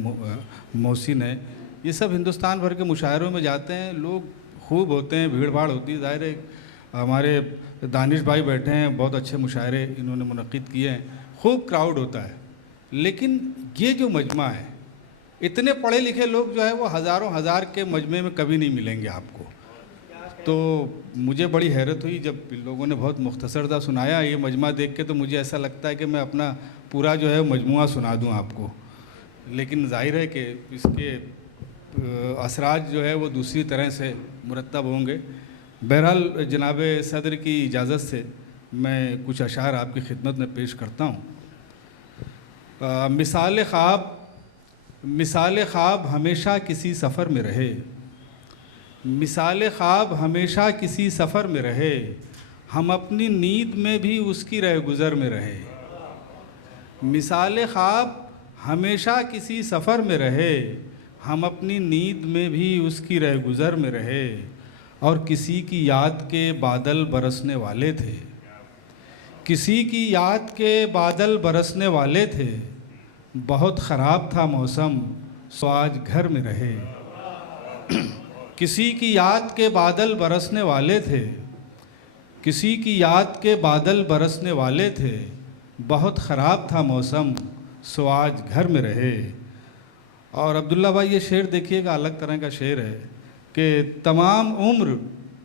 मोहसिन है, ये सब हिंदुस्तान भर के मुशायरों में जाते हैं। लोग खूब होते हैं, भीड़ भाड़ होती है। ज़ाहिर है हमारे दानिश भाई बैठे हैं, बहुत अच्छे मुशायरे इन्होंने मुनक्किद किए हैं, खूब क्राउड होता है। लेकिन ये जो मजमा है, इतने पढ़े लिखे लोग जो है वो हज़ारों हज़ार के मजमे में कभी नहीं मिलेंगे आपको। तो मुझे बड़ी हैरत हुई जब लोगों ने बहुत मुख्तसर सा सुनाया ये मजमा देख के, तो मुझे ऐसा लगता है कि मैं अपना पूरा जो है मजमुआ सुना दूं आपको। लेकिन जाहिर है कि इसके असरात जो है वो दूसरी तरह से मुरतब होंगे। बहरहाल जनाब सदर की इजाज़त से मैं कुछ अशार आपकी खिदमत में पेश करता हूँ। मिसाल ख्वाब हमेशा किसी सफ़र में रहे, मिसाल ख्वाब हमेशा किसी सफ़र में रहे, हम अपनी नींद में भी उसकी रह गुज़र में रहे। मिसाल ख्वाब हमेशा किसी सफ़र में रहे, हम अपनी नींद में भी उसकी रह गुज़र में रहे। और किसी की याद के बादल बरसने वाले थे, किसी की याद के बादल बरसने वाले थे, बहुत ख़राब था मौसम सो आज घर में रहे। किसी की याद के बादल बरसने वाले थे, किसी की याद के बादल बरसने वाले थे, बहुत ख़राब था मौसम सो आज घर में रहे। और अब्दुल्ला भाई ये शेर देखिएगा, अलग तरह का शेर है कि तमाम उम्र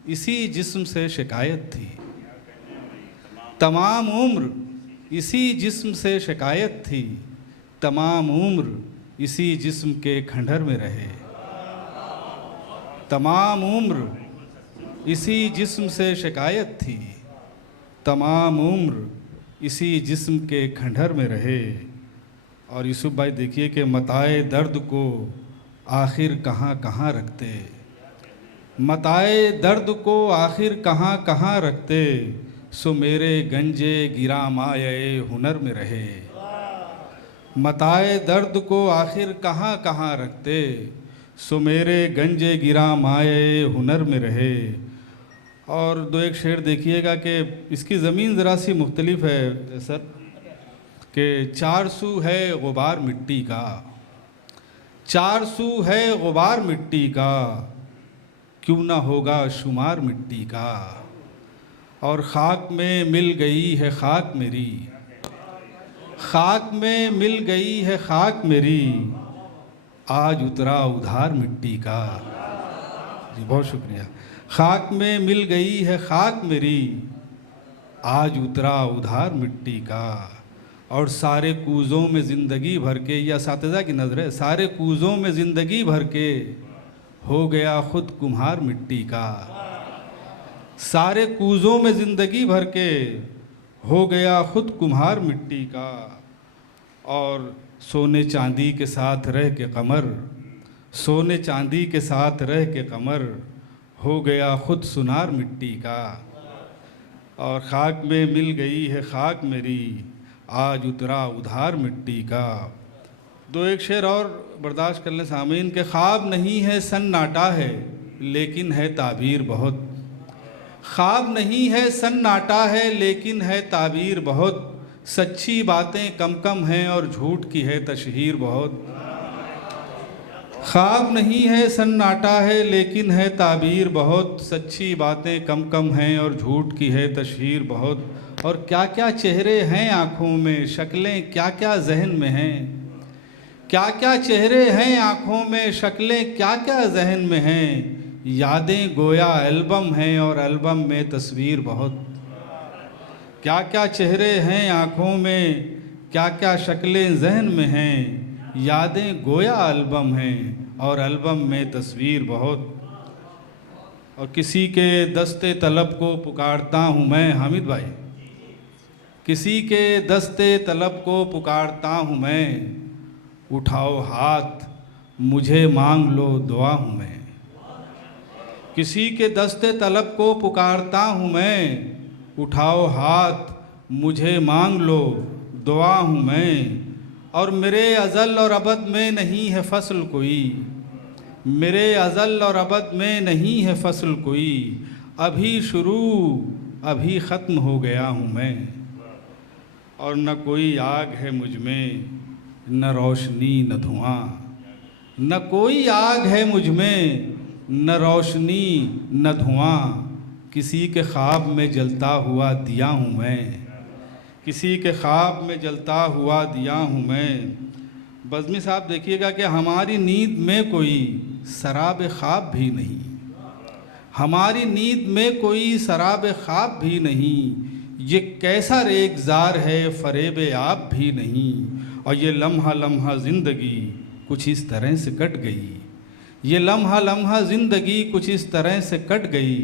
इसी जिस्म से शिकायत थी, तमाम उम्र इसी जिस्म से शिकायत थी, तमाम उम्र इसी जिस्म के खंडहर में रहे। तमाम उम्र इसी जिस्म से शिकायत थी, तमाम उम्र इसी जिस्म के खंडहर में रहे। और यूसुफ भाई देखिए कि मताए दर्द को आखिर कहाँ कहाँ रखते, मताए दर्द को आखिर कहाँ कहाँ रखते, सो मेरे गंजे गिरा माये हुनर में रहे। मताए दर्द को आखिर कहाँ कहाँ रखते, सो मेरे गंजे गिरा माये हुनर में रहे। और दो एक शेर देखिएगा कि इसकी ज़मीन ज़रा सी मुख्तलिफ है सर, कि 400 है गुबार मिट्टी का, 400 है गुबार मिट्टी का, क्यों ना होगा शुमार मिट्टी का। और ख़ाक में मिल गई है ख़ाक मेरी, ख़ाक में मिल गई है ख़ाक मेरी, आज उतरा उधार मिट्टी का। जी बहुत शुक्रिया। ख़ाक में मिल गई है ख़ाक मेरी, आज उतरा उधार मिट्टी का। और सारे कूज़ों में ज़िंदगी भर के, या सातिज़ा की नज़र है, सारे कूज़ों में ज़िंदगी भर के हो गया ख़ुद कुम्हार मिट्टी का। सारे कूज़ों में ज़िंदगी भर के हो गया ख़ुद कुम्हार मिट्टी का। और सोने चांदी के साथ रह के कमर, सोने चांदी के साथ रह के कमर, हो गया ख़ुद सुनार मिट्टी का। और ख़ाक में मिल गई है ख़ाक मेरी, आज उतरा उधार मिट्टी का। दो एक शेर और बर्दाश्त कर लें सामीन के। ख्वाब नहीं है सन्नाटा है लेकिन है ताबीर बहुत, ख्वाब नहीं है सन्नाटा है लेकिन है ताबीर बहुत, सच्ची बातें कम कम हैं और झूठ की है तशहीर बहुत। ख्वाब नहीं है सन्नाटा है लेकिन है ताबीर बहुत, सच्ची बातें कम कम हैं और झूठ की है तशहीर बहुत। और क्या क्या चेहरे हैं आँखों में, शक्लें क्या क्या जहन में हैं। क्या क्या चेहरे हैं आँखों में, शक्लें क्या क्या जहन में हैं। यादें गोया एल्बम हैं और एल्बम में तस्वीर बहुत। क्या क्या चेहरे हैं आँखों में, क्या क्या शक्लें जहन में हैं। यादें गोया एल्बम हैं और एल्बम में तस्वीर बहुत। और किसी के दस्ते तलब को पुकारता हूँ मैं, हामिद भाई, किसी के दस्ते तलब को पुकारता हूँ मैं। उठाओ हाथ मुझे मांग लो दुआ हूँ मैं। किसी के दस्ते तलब को पुकारता हूँ मैं। उठाओ हाथ मुझे मांग लो दुआ हूँ मैं। और मेरे अज़ल और अबद में नहीं है फ़स्ल कोई, मेरे अज़ल और अबद में नहीं है फ़स्ल कोई। अभी शुरू अभी ख़त्म हो गया हूँ मैं। और न कोई आग है मुझ में, न रोशनी न धुआं। न कोई आग है मुझ में, न रोशनी न धुआं। किसी के ख्वाब में जलता हुआ दिया हूँ मैं। किसी के ख्वाब में जलता हुआ दिया हूँ मैं। बज़मी साहब देखिएगा कि हमारी नींद में कोई शराब ख्वाब भी नहीं, हमारी नींद में कोई शराब ख्वाब भी नहीं। ये कैसा रेगज़ार है फ़रेब आप भी नहीं। और ये लम्हा लम्हा ज़िंदगी कुछ इस तरह से कट गई। ये लम्हा लम्हा ज़िंदगी कुछ इस तरह से कट गई।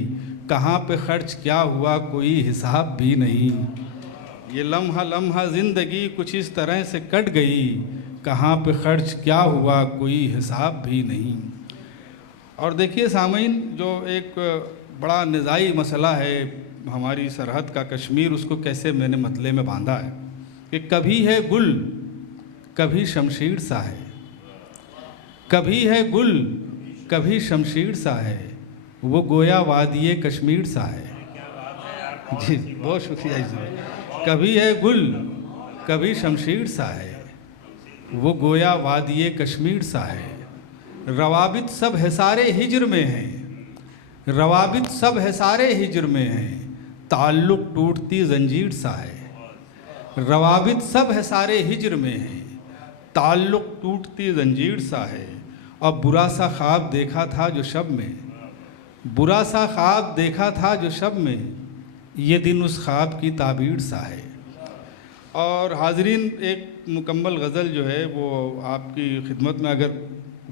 कहाँ पे ख़र्च क्या हुआ कोई हिसाब भी नहीं। ये लम्हा लम्हा ज़िंदगी कुछ इस तरह से कट गई। कहाँ पे ख़र्च क्या हुआ कोई हिसाब भी नहीं। और देखिए सामीन, जो एक बड़ा निज़ाई मसला है हमारी सरहद का कश्मीर, उसको कैसे मैंने मतले में बांधा है कि कभी है गुल कभी शमशीर सा है। कभी है गुल कभी शमशीर सा है। वो गोया वादिये कश्मीर सा है। जी बहुत शुक्रिया जी। कभी है गुल कभी शमशीर सा है। वो गोया वादिये कश्मीर सा है। रवाबित सब हिसारे हिज्र में हैं। रवाबित सब हिसारे हिज्र में हैं। ताल्लुक़ टूटती जंजीर सा है। रवाबित सब हिसारे हिज्र में हैं। ताल्लुक़ टूटती जंजीर सा है। और बुरा सा ख्वाब देखा था जो शब में, बुरा सा ख्वाब देखा था जो शब में। ये दिन उस ख्वाब की ताबीर सा है। और हाज़रीन, एक मुकम्मल गज़ल जो है वो आपकी खिदमत में, अगर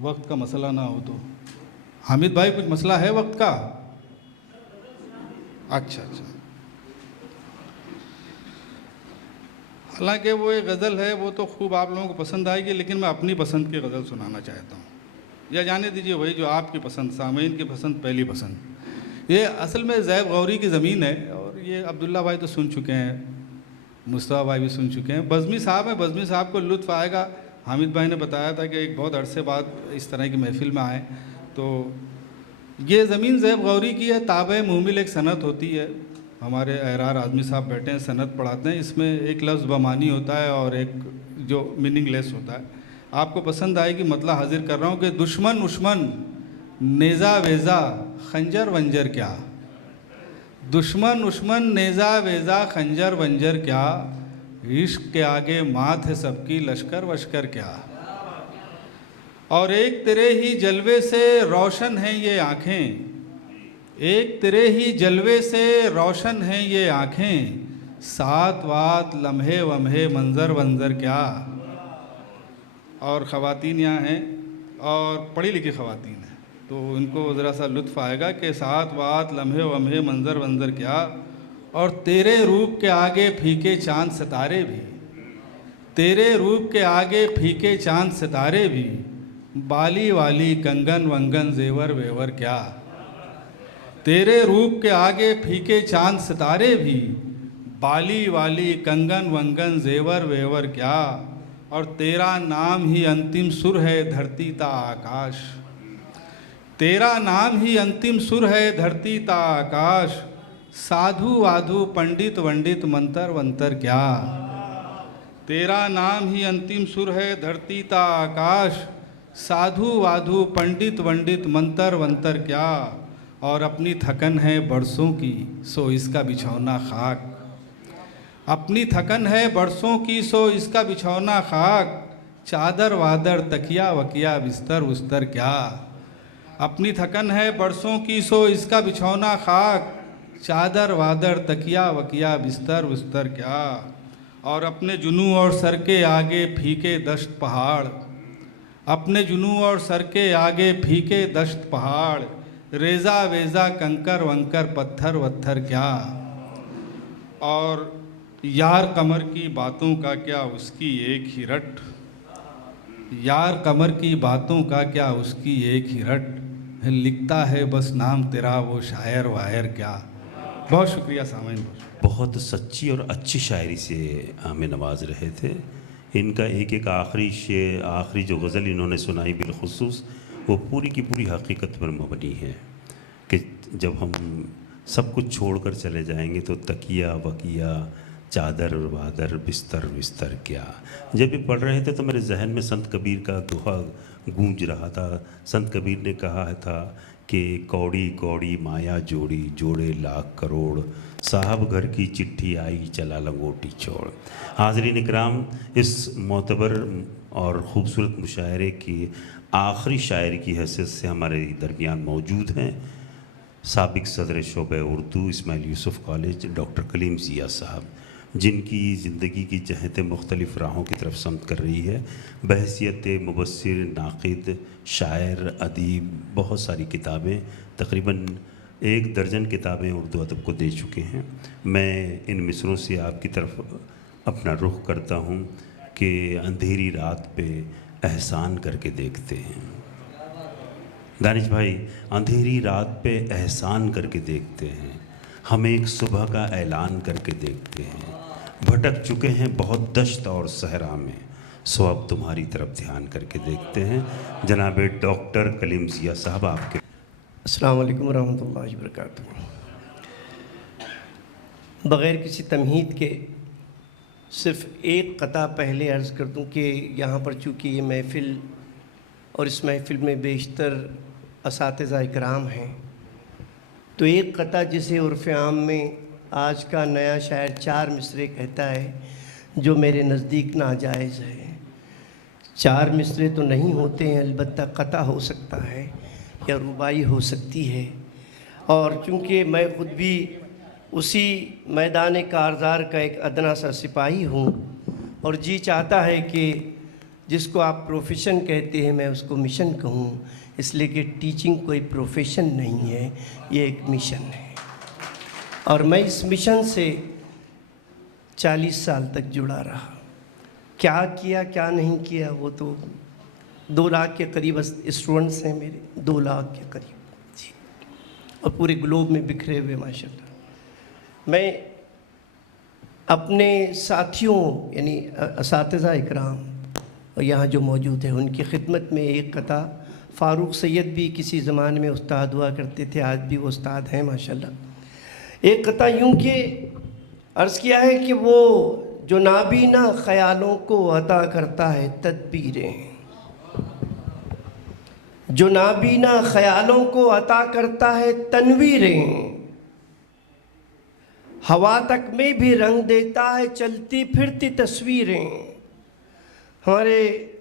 वक्त का मसला ना हो तो। हामिद भाई कुछ मसला है वक्त का? अच्छा। हालांकि वो एक गज़ल है, वो तो खूब आप लोगों को पसंद आएगी, लेकिन मैं अपनी पसंद की गज़ल सुनाना चाहता हूँ। या जाने दीजिए वही जो आपकी पसंद, सामीन की पसंद, पहली पसंद। ये असल में ज़ैब गौरी की ज़मीन है। और ये अब्दुल्ला भाई तो सुन चुके हैं, मुस्तफ़ा भाई भी सुन चुके हैं। बज़मी साहब हैं, बज़मी साहब को लुत्फ़ आएगा। हामिद भाई ने बताया था कि एक बहुत अरसे बाद इस तरह की महफ़िल में आए। तो ये ज़मीन ज़ैब गौरी की है। ताबे मुहमिल एक सनत होती है। हमारे अहरार आदमी साहब बैठे हैं, सनत पढ़ाते हैं। इसमें एक लफ्ज़ बमानी होता है और एक जो मीनिंगलेस होता है। आपको पसंद आएगी, मतलब हाजिर कर रहा हूँ कि दुश्मन उश्मन नेज़ा वेज़ा खंजर वंजर क्या। दुश्मन उश्मन नेज़ा वेज़ा खंजर वंजर क्या। इश्क के आगे मात है सबकी लश्कर वश्कर क्या। और एक तेरे ही जलवे से रोशन हैं ये आँखें, एक तेरे ही जलवे से रोशन हैं ये आँखें। सात वात लम्हे वम्हे मंजर वंजर क्या। और ख़वातीन यहाँ हैं और पढ़ी लिखी ख़वातीन हैं, तो इनको ज़रा सा लुत्फ़ आएगा कि सात वात लम्हे वम्हे मंजर वंजर क्या। और तेरे रूप के आगे फीके चाँद सितारे भी, तेरे रूप के आगे फीके चाँद सितारे भी। बाली वाली कंगन वंगन जेवर वेवर क्या। तेरे रूप के आगे फीके चाँद सितारे भी। बाली वाली कंगन वंगन जेवर वेवर क्या। और तेरा नाम ही अंतिम सुर है धरती ता आकाश। तेरा नाम ही अंतिम सुर है धरती ता आकाश। साधु वाधु पंडित वंडित मंतर वंतर क्या। तेरा नाम ही अंतिम सुर है धरती ता आकाश। साधु वाधु पंडित वंडित मंतर वंतर क्या। और अपनी थकन है बरसों की सो इसका बिछौना खाक। अपनी थकन है बरसों की सो इसका बिछौना खाक, चादर वादर तकिया वकिया बिस्तर उस्तर क्या। अपनी थकन है बरसों की सो इसका बिछौना खाक, चादर वादर तकिया वकिया बिस्तर उस्तर क्या। और अपने जुनू और सर के आगे फीके दश्त पहाड़, अपने जुनू और सर के आगे फीके दश्त पहाड़, रेज़ा वेज़ा कंकर वंकर पत्थर वत्थर क्या। और यार कमर की बातों का क्या उसकी एक ही रट, यार कमर की बातों का क्या उसकी एक ही रट, लिखता है बस नाम तेरा वो शायर वायर क्या। बहुत शुक्रिया सामीन। बहुत सच्ची और अच्छी शायरी से हमें नवाज रहे थे। इनका एक एक आखिरी जो गज़ल इन्होंने सुनाई बिलखुसूस, वो पूरी की पूरी हकीकत पर मबनी है कि जब हम सब कुछ छोड़कर चले जाएंगे तो तकिया वकिया चादर वादर बिस्तर बिस्तर क्या। जब ये पढ़ रहे थे तो मेरे जहन में संत कबीर का दोहा गूंज रहा था। संत कबीर ने कहा था कि कौड़ी कौड़ी माया जोड़ी जोड़े लाख करोड़, साहब घर की चिट्ठी आई चला लंगोटी छोड़। हाज़रीन इकराम, इस मोतबर और ख़ूबसूरत मुशायरे की आखिरी शायर की हैसियत से हमारे दरमियान मौजूद हैं साबिक़ सदर शोबे उर्दू इस्माइल यूसुफ़ कॉलेज डॉक्टर कलीम ज़िया साहब, जिनकी ज़िंदगी की जहतें मुख्तलिफ़ राहों की तरफ समत कर रही है। बहसियत मुबस्सिर, नाक़िद, शायर, अदीब, बहुत सारी किताबें, तकरीबन 1 दर्जन किताबें उर्दू अदब को दे चुके हैं। मैं इन मिसरों से आपकी तरफ अपना रुख करता हूँ कि अंधेरी रात पे एहसान करके देखते हैं। दानिश भाई, अंधेरी रात पे एहसान करके देखते हैं, हम एक सुबह का ऐलान करके देखते हैं। भटक चुके हैं बहुत दश्त और सहरा में, सो अब तुम्हारी तरफ ध्यान करके देखते हैं। जनाब डॉक्टर कलीम ज़िया साहब, आपके। अस्सलाम वालेकुम रहमतुल्लाहि व बरकातुहू। बग़ैर किसी तमहीद के सिर्फ़ एक क़ता पहले अर्ज़ कर दूँ कि यहाँ पर चूँकि ये महफ़िल और इस महफ़िल में बेशतर असातिज़ा इकराम हैं, तो एक क़ता जिसे उर्फ़ आम में आज का नया शायर 4 मिसरे कहता है, जो मेरे नज़दीक नाजायज़ है। 4 मिसरे तो नहीं होते हैं, अलबत्ता क़ता हो सकता है या रुबाई हो सकती है। और चूँकि मैं ख़ुद भी उसी मैदान कारज़ार का एक अदना सा सिपाही हूँ और जी चाहता है कि जिसको आप प्रोफेशन कहते हैं मैं उसको मिशन कहूँ, इसलिए कि टीचिंग कोई प्रोफेशन नहीं है, ये एक मिशन है। और मैं इस मिशन से 40 साल तक जुड़ा रहा। क्या किया क्या नहीं किया वो तो 2 लाख के करीब स्टूडेंट्स हैं मेरे, 2 लाख के करीब जी, और पूरे ग्लोब में बिखरे हुए माशाल्लाह। मैं अपने साथियों यानी असातिज़ा इकराम और यहाँ जो मौजूद है उनकी खिदमत में एक क़ता, फ़ारूक सैयद भी किसी ज़माने में उस्ताद हुआ करते थे, आज भी वो उस्ताद हैं माशाल्लाह। एक क़ता यूँ कि अर्ज़ किया है कि वो जो नाबीना ख़यालों को अता करता है तदबीरें, जो नाबीना ख़यालों को अता करता है तनवीरें, हवा तक में भी रंग देता है चलती फिरती तस्वीरें। हमारे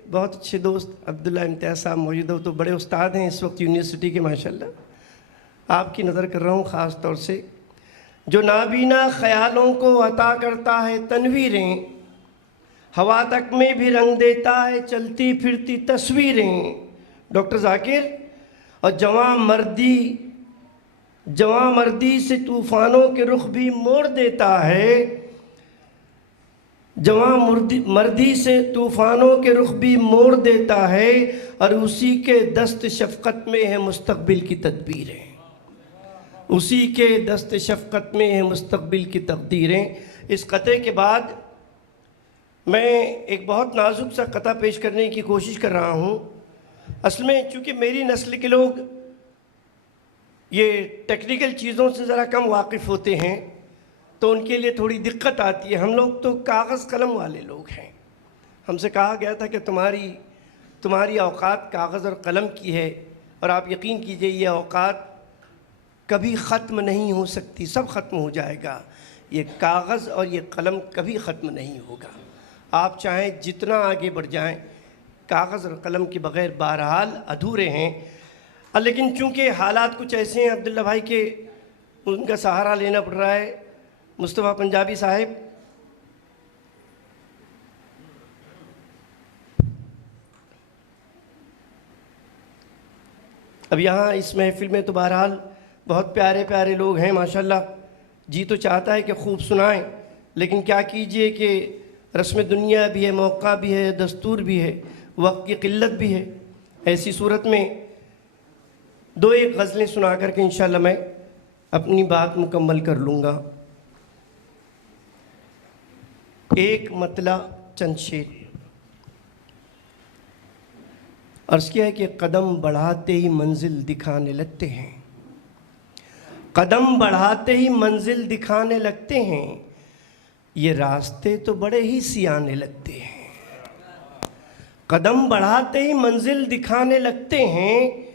बहुत अच्छे दोस्त अब्दुल्ला इम्तियाज़ साहब मौजूद हो, तो बड़े उस्ताद हैं इस वक्त यूनिवर्सिटी के माशाल्लाह। आपकी नज़र कर रहा हूँ ख़ास तौर से। जो नाबीना ख़यालों को अता करता है तनवीरें, हवा तक में भी रंग देता है चलती फिरती तस्वीरें। डॉक्टर ज़ाकिर, और जवां मर्दी से तूफ़ानों के रुख भी मोड़ देता है, जवां मर्दी से तूफ़ानों के रुख भी मोड़ देता है, और उसी के दस्त शफ़क़त में है मुस्तक़बिल की तदबीरें, उसी के दस्त शफ़क़त में है मुस्तक़बिल की तकदीरें। इस क़ते के बाद मैं एक बहुत नाजुक सा क़ता पेश करने की कोशिश कर रहा हूँ। असल में चूँकि मेरी नस्ल के लोग ये टेक्निकल चीज़ों से ज़रा कम वाकिफ़ होते हैं, तो उनके लिए थोड़ी दिक्कत आती है। हम लोग तो कागज़ कलम वाले लोग हैं। हमसे कहा गया था कि तुम्हारी औकात कागज़ और कलम की है, और आप यकीन कीजिए ये औकात कभी ख़त्म नहीं हो सकती, सब ख़त्म हो जाएगा। ये कागज़ और ये कलम कभी ख़त्म नहीं होगा। आप चाहें जितना आगे बढ़ जाएं, कागज़ और कलम के बग़ैर बहरहाल अधूरे हैं। लेकिन चूँकि हालात कुछ ऐसे हैं अब्दुल्ला भाई के, उनका सहारा लेना पड़ रहा है। मुस्तफ़ा पंजाबी साहिब, अब यहाँ इस महफ़िल में तो बहरहाल बहुत प्यारे प्यारे लोग हैं माशाल्लाह। जी तो चाहता है कि खूब सुनाएं, लेकिन क्या कीजिए कि रस्म दुनिया भी है, मौका भी है, दस्तूर भी है, वक्त की क़िल्लत भी है। ऐसी सूरत में दो एक गज़लें सुना करके इंशाल्लाह मैं अपनी बात मुकम्मल कर लूँगा। एक मतला चंद शेर। अर्ज़ किया है कि कदम बढ़ाते ही मंजिल दिखाने लगते हैं, कदम बढ़ाते ही मंजिल दिखाने लगते हैं, ये रास्ते तो बड़े ही सियाने लगते हैं। कदम बढ़ाते ही मंजिल दिखाने लगते हैं,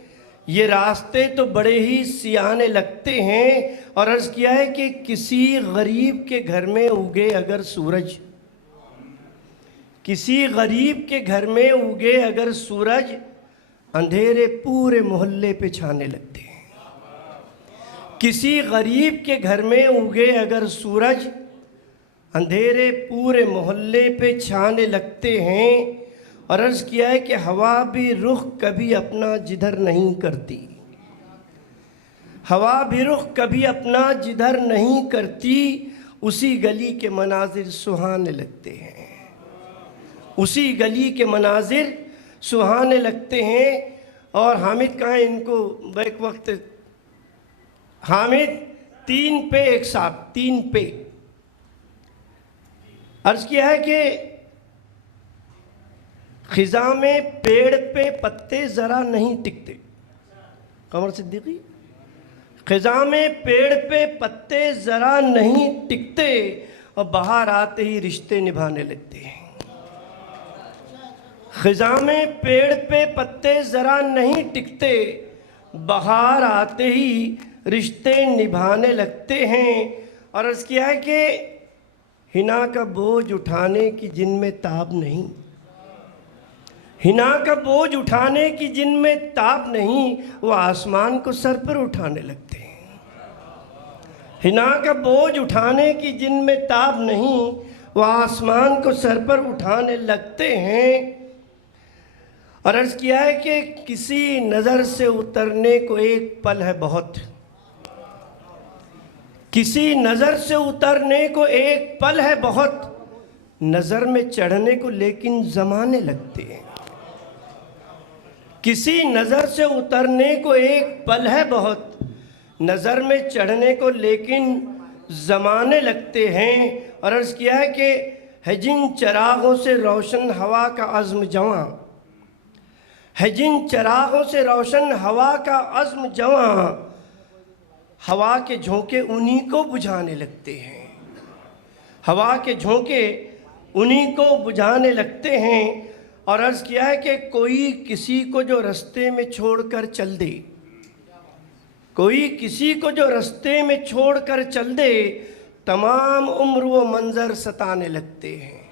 ये रास्ते तो बड़े ही सियाने लगते हैं। और अर्ज़ किया है कि किसी गरीब के घर में उगे अगर सूरज, किसी गरीब के घर में उगे अगर सूरज, अंधेरे पूरे मोहल्ले पे छाने लगते हैं। किसी गरीब के घर में उगे अगर सूरज, अंधेरे पूरे मोहल्ले पे छाने लगते हैं। और अर्ज़ किया है कि हवा भी रुख कभी अपना जिधर नहीं करती, हवा भी रुख कभी अपना जिधर नहीं करती, उसी गली के मनाजिर सुहाने लगते हैं, उसी गली के मनाजिर सुहाने लगते हैं। और हामिद कहाँ, इनको बैक वक्त, हामिद 3 पे एक साथ, 3 पे। अर्ज़ किया है कि ख़िज़ा में पेड़ पे पत्ते ज़रा नहीं टिकते, कमर सिद्दीकी, ख़िज़ा में पेड़ पे पत्ते ज़रा नहीं टिकते, और बाहर आते ही रिश्ते निभाने लगते हैं। ख़िज़ा में पेड़ पे पत्ते ज़रा नहीं टिकते, बाहर आते ही रिश्ते निभाने लगते हैं। और अर्ज़ किया है कि हिना का बोझ उठाने की जिनमें ताब नहीं, हिना का बोझ उठाने की जिनमें ताब नहीं, वो आसमान को सर पर उठाने लगते हैं। हिना का बोझ उठाने की जिनमें ताब नहीं, वो आसमान को सर पर उठाने लगते हैं। और अर्ज़ किया है कि किसी नज़र से उतरने को एक पल है बहुत, किसी नज़र से उतरने को एक पल है बहुत, नज़र में चढ़ने को लेकिन ज़माने लगते हैं। किसी नज़र से उतरने को एक पल है बहुत, नज़र में चढ़ने को लेकिन ज़माने लगते हैं। और अर्ज़ किया है कि है जिन चरागों से रोशन हवा का अज़्म जवां, है जिन चरागों से रोशन हवा का अज़्म जवां, हवा के झोंके उन्हीं को बुझाने लगते हैं, हवा के झोंके उन्हीं को बुझाने लगते हैं। और अर्ज़ किया है कि कोई किसी को जो रास्ते में छोड़कर चल दे, कोई किसी को जो रास्ते में छोड़कर चल दे, तमाम उम्र वो मंज़र सताने लगते हैं,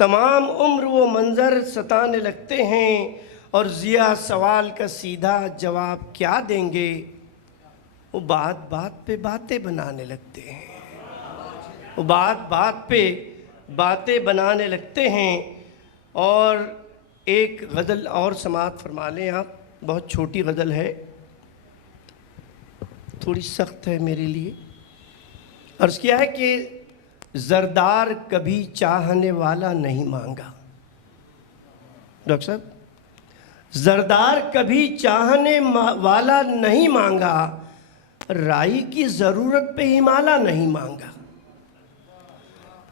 तमाम उम्र वो मंज़र सताने लगते हैं। और ज़िया सवाल का सीधा जवाब क्या देंगे, वो बात बात पे बातें बनाने लगते हैं, वो बात बात पे बातें बनाने लगते हैं। और एक गज़ल और समाअत फरमा लें आप, बहुत छोटी गज़ल है, थोड़ी सख्त है मेरे लिए। अर्ज़ किया है कि ज़रदार कभी चाहने वाला नहीं मांगा, डॉक्टर साहब, ज़रदार कभी चाहने वाला नहीं मांगा, राई की ज़रूरत पे हिमाला नहीं मांगा।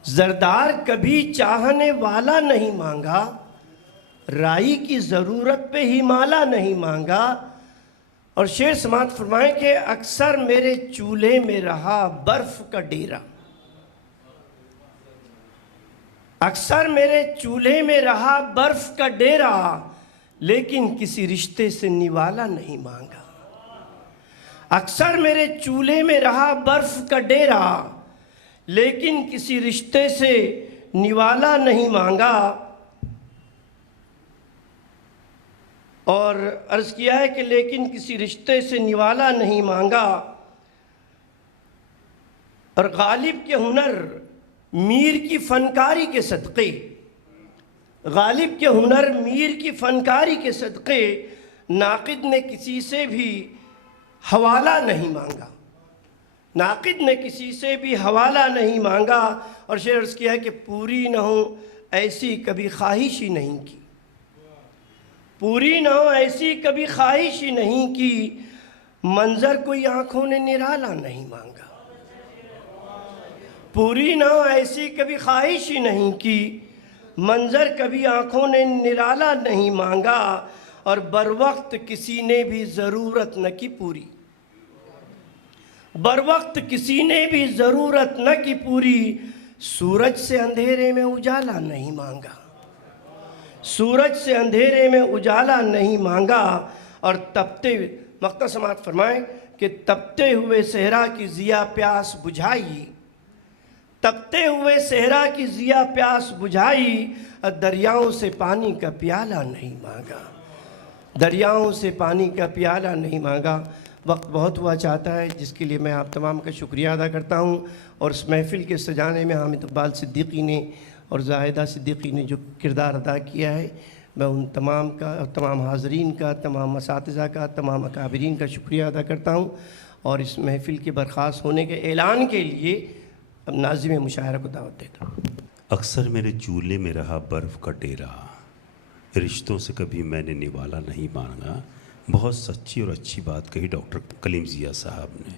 ज़रदार कभी चाहने वाला नहीं मांगा, राई की ज़रूरत पे हिमाला नहीं मांगा। और शेर समाअत फरमाएं कि अक्सर मेरे चूल्हे में रहा बर्फ़ का डेरा, अक्सर मेरे चूल्हे में रहा बर्फ़ का डेरा, लेकिन किसी रिश्ते से निवाला नहीं मांगा। अक्सर मेरे चूल्हे में रहा बर्फ़ का डेरा, लेकिन किसी रिश्ते से निवाला नहीं मांगा। और अर्ज़ किया है कि लेकिन किसी रिश्ते से निवाला नहीं मांगा, और गालिब के हुनर मीर की फ़नकारी के सदक़े, गालिब के हुनर मीर की फ़नकारी के सदक़े नाक़िद ने किसी से भी हवाला नहीं मांगा, नाक़िद ने किसी से भी हवाला नहीं मांगा। और शेर अर्ज़ किया है कि पूरी न हो ऐसी कभी ख्वाहिश ही नहीं की, पूरी न हो ऐसी कभी ख्वाहिश ही नहीं की, मंज़र कोई आँखों ने निराला नहीं मांगा। पूरी न हो ऐसी कभी ख्वाहिश ही नहीं की, मंज़र कभी आँखों ने निराला नहीं मांगा। और बर वक्त किसी ने भी ज़रूरत न की पूरी, बर वक्त किसी ने भी ज़रूरत न की पूरी, सूरज से अंधेरे में उजाला नहीं मांगा, सूरज से अंधेरे में उजाला नहीं मांगा। और तपते मक्ता समात फरमाएं कि तपते हुए सहरा की ज़िया प्यास बुझाई, तपते हुए सहरा की ज़िया प्यास बुझाई, और दरियाओं से पानी का प्याला नहीं मांगा, दरियाओं से पानी का प्याला नहीं मांगा। वक्त बहुत हुआ चाहता है, जिसके लिए मैं आप तमाम का शुक्रिया अदा करता हूँ। और इस महफ़िल के सजाने में हामिद इकबाल सिद्दीकी ने और ज़ाहिदा सिद्दीकी ने जो किरदार अदा किया है, मैं उन तमाम का, तमाम हाज़रीन का, तमाम असातिज़ा का, तमाम अकाबिरीन का शुक्रिया अदा करता हूँ। और इस महफ़िल के बर्खास्त होने के ऐलान के लिए अब नाज़िम मुशायरा को दावत देता हूँ। अक्सर मेरे चूल्हे में रहा बर्फ़ का डेरा, रिश्तों से कभी मैंने निवाला नहीं मांगा। बहुत सच्ची और अच्छी बात कही डॉक्टर कलीम ज़िया साहब ने।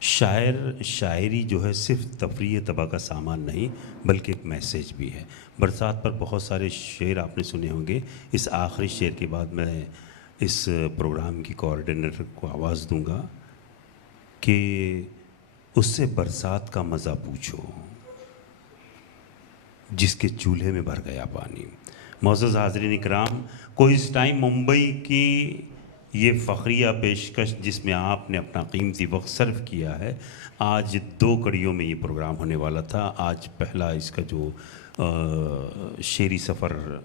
शायरी जो है सिर्फ तफरीह तबा का सामान नहीं, बल्कि एक मैसेज भी है। बरसात पर बहुत सारे शेर आपने सुने होंगे। इस आखिरी शेर के बाद मैं इस प्रोग्राम की कोऑर्डिनेटर को आवाज़ दूंगा कि उससे बरसात का मज़ा पूछो जिसके चूल्हे में भर गया पानी। मौजूद हाज़रीन इकराम, कोई इस टाइम मुंबई की ये फ़ख्रिया पेशकश जिसमें आपने अपना कीमती वक्त सर्व किया है, आज 2 कड़ियों में ये प्रोग्राम होने वाला था। आज पहला इसका जो शेरी सफ़र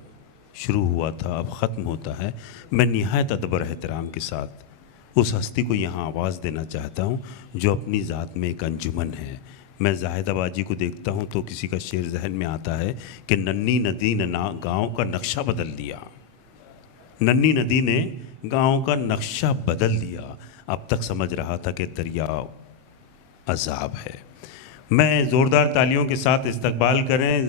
शुरू हुआ था अब ख़त्म होता है। मैं निहायत अदब और एहतराम के साथ उस हस्ती को यहाँ आवाज़ देना चाहता हूँ जो अपनी ज़ात में एक अंजुमन है। मैं ज़ाहिदा बाजी को देखता हूँ तो किसी का शेर जहन में आता है कि नन्ही नदी ने गाँव का नक्शा बदल दिया, नन्ही नदी ने गाँव का नक्शा बदल दिया। अब तक समझ रहा था कि दरिया अज़ाब है। मैं ज़ोरदार तालियों के साथ इस्तकबाल करें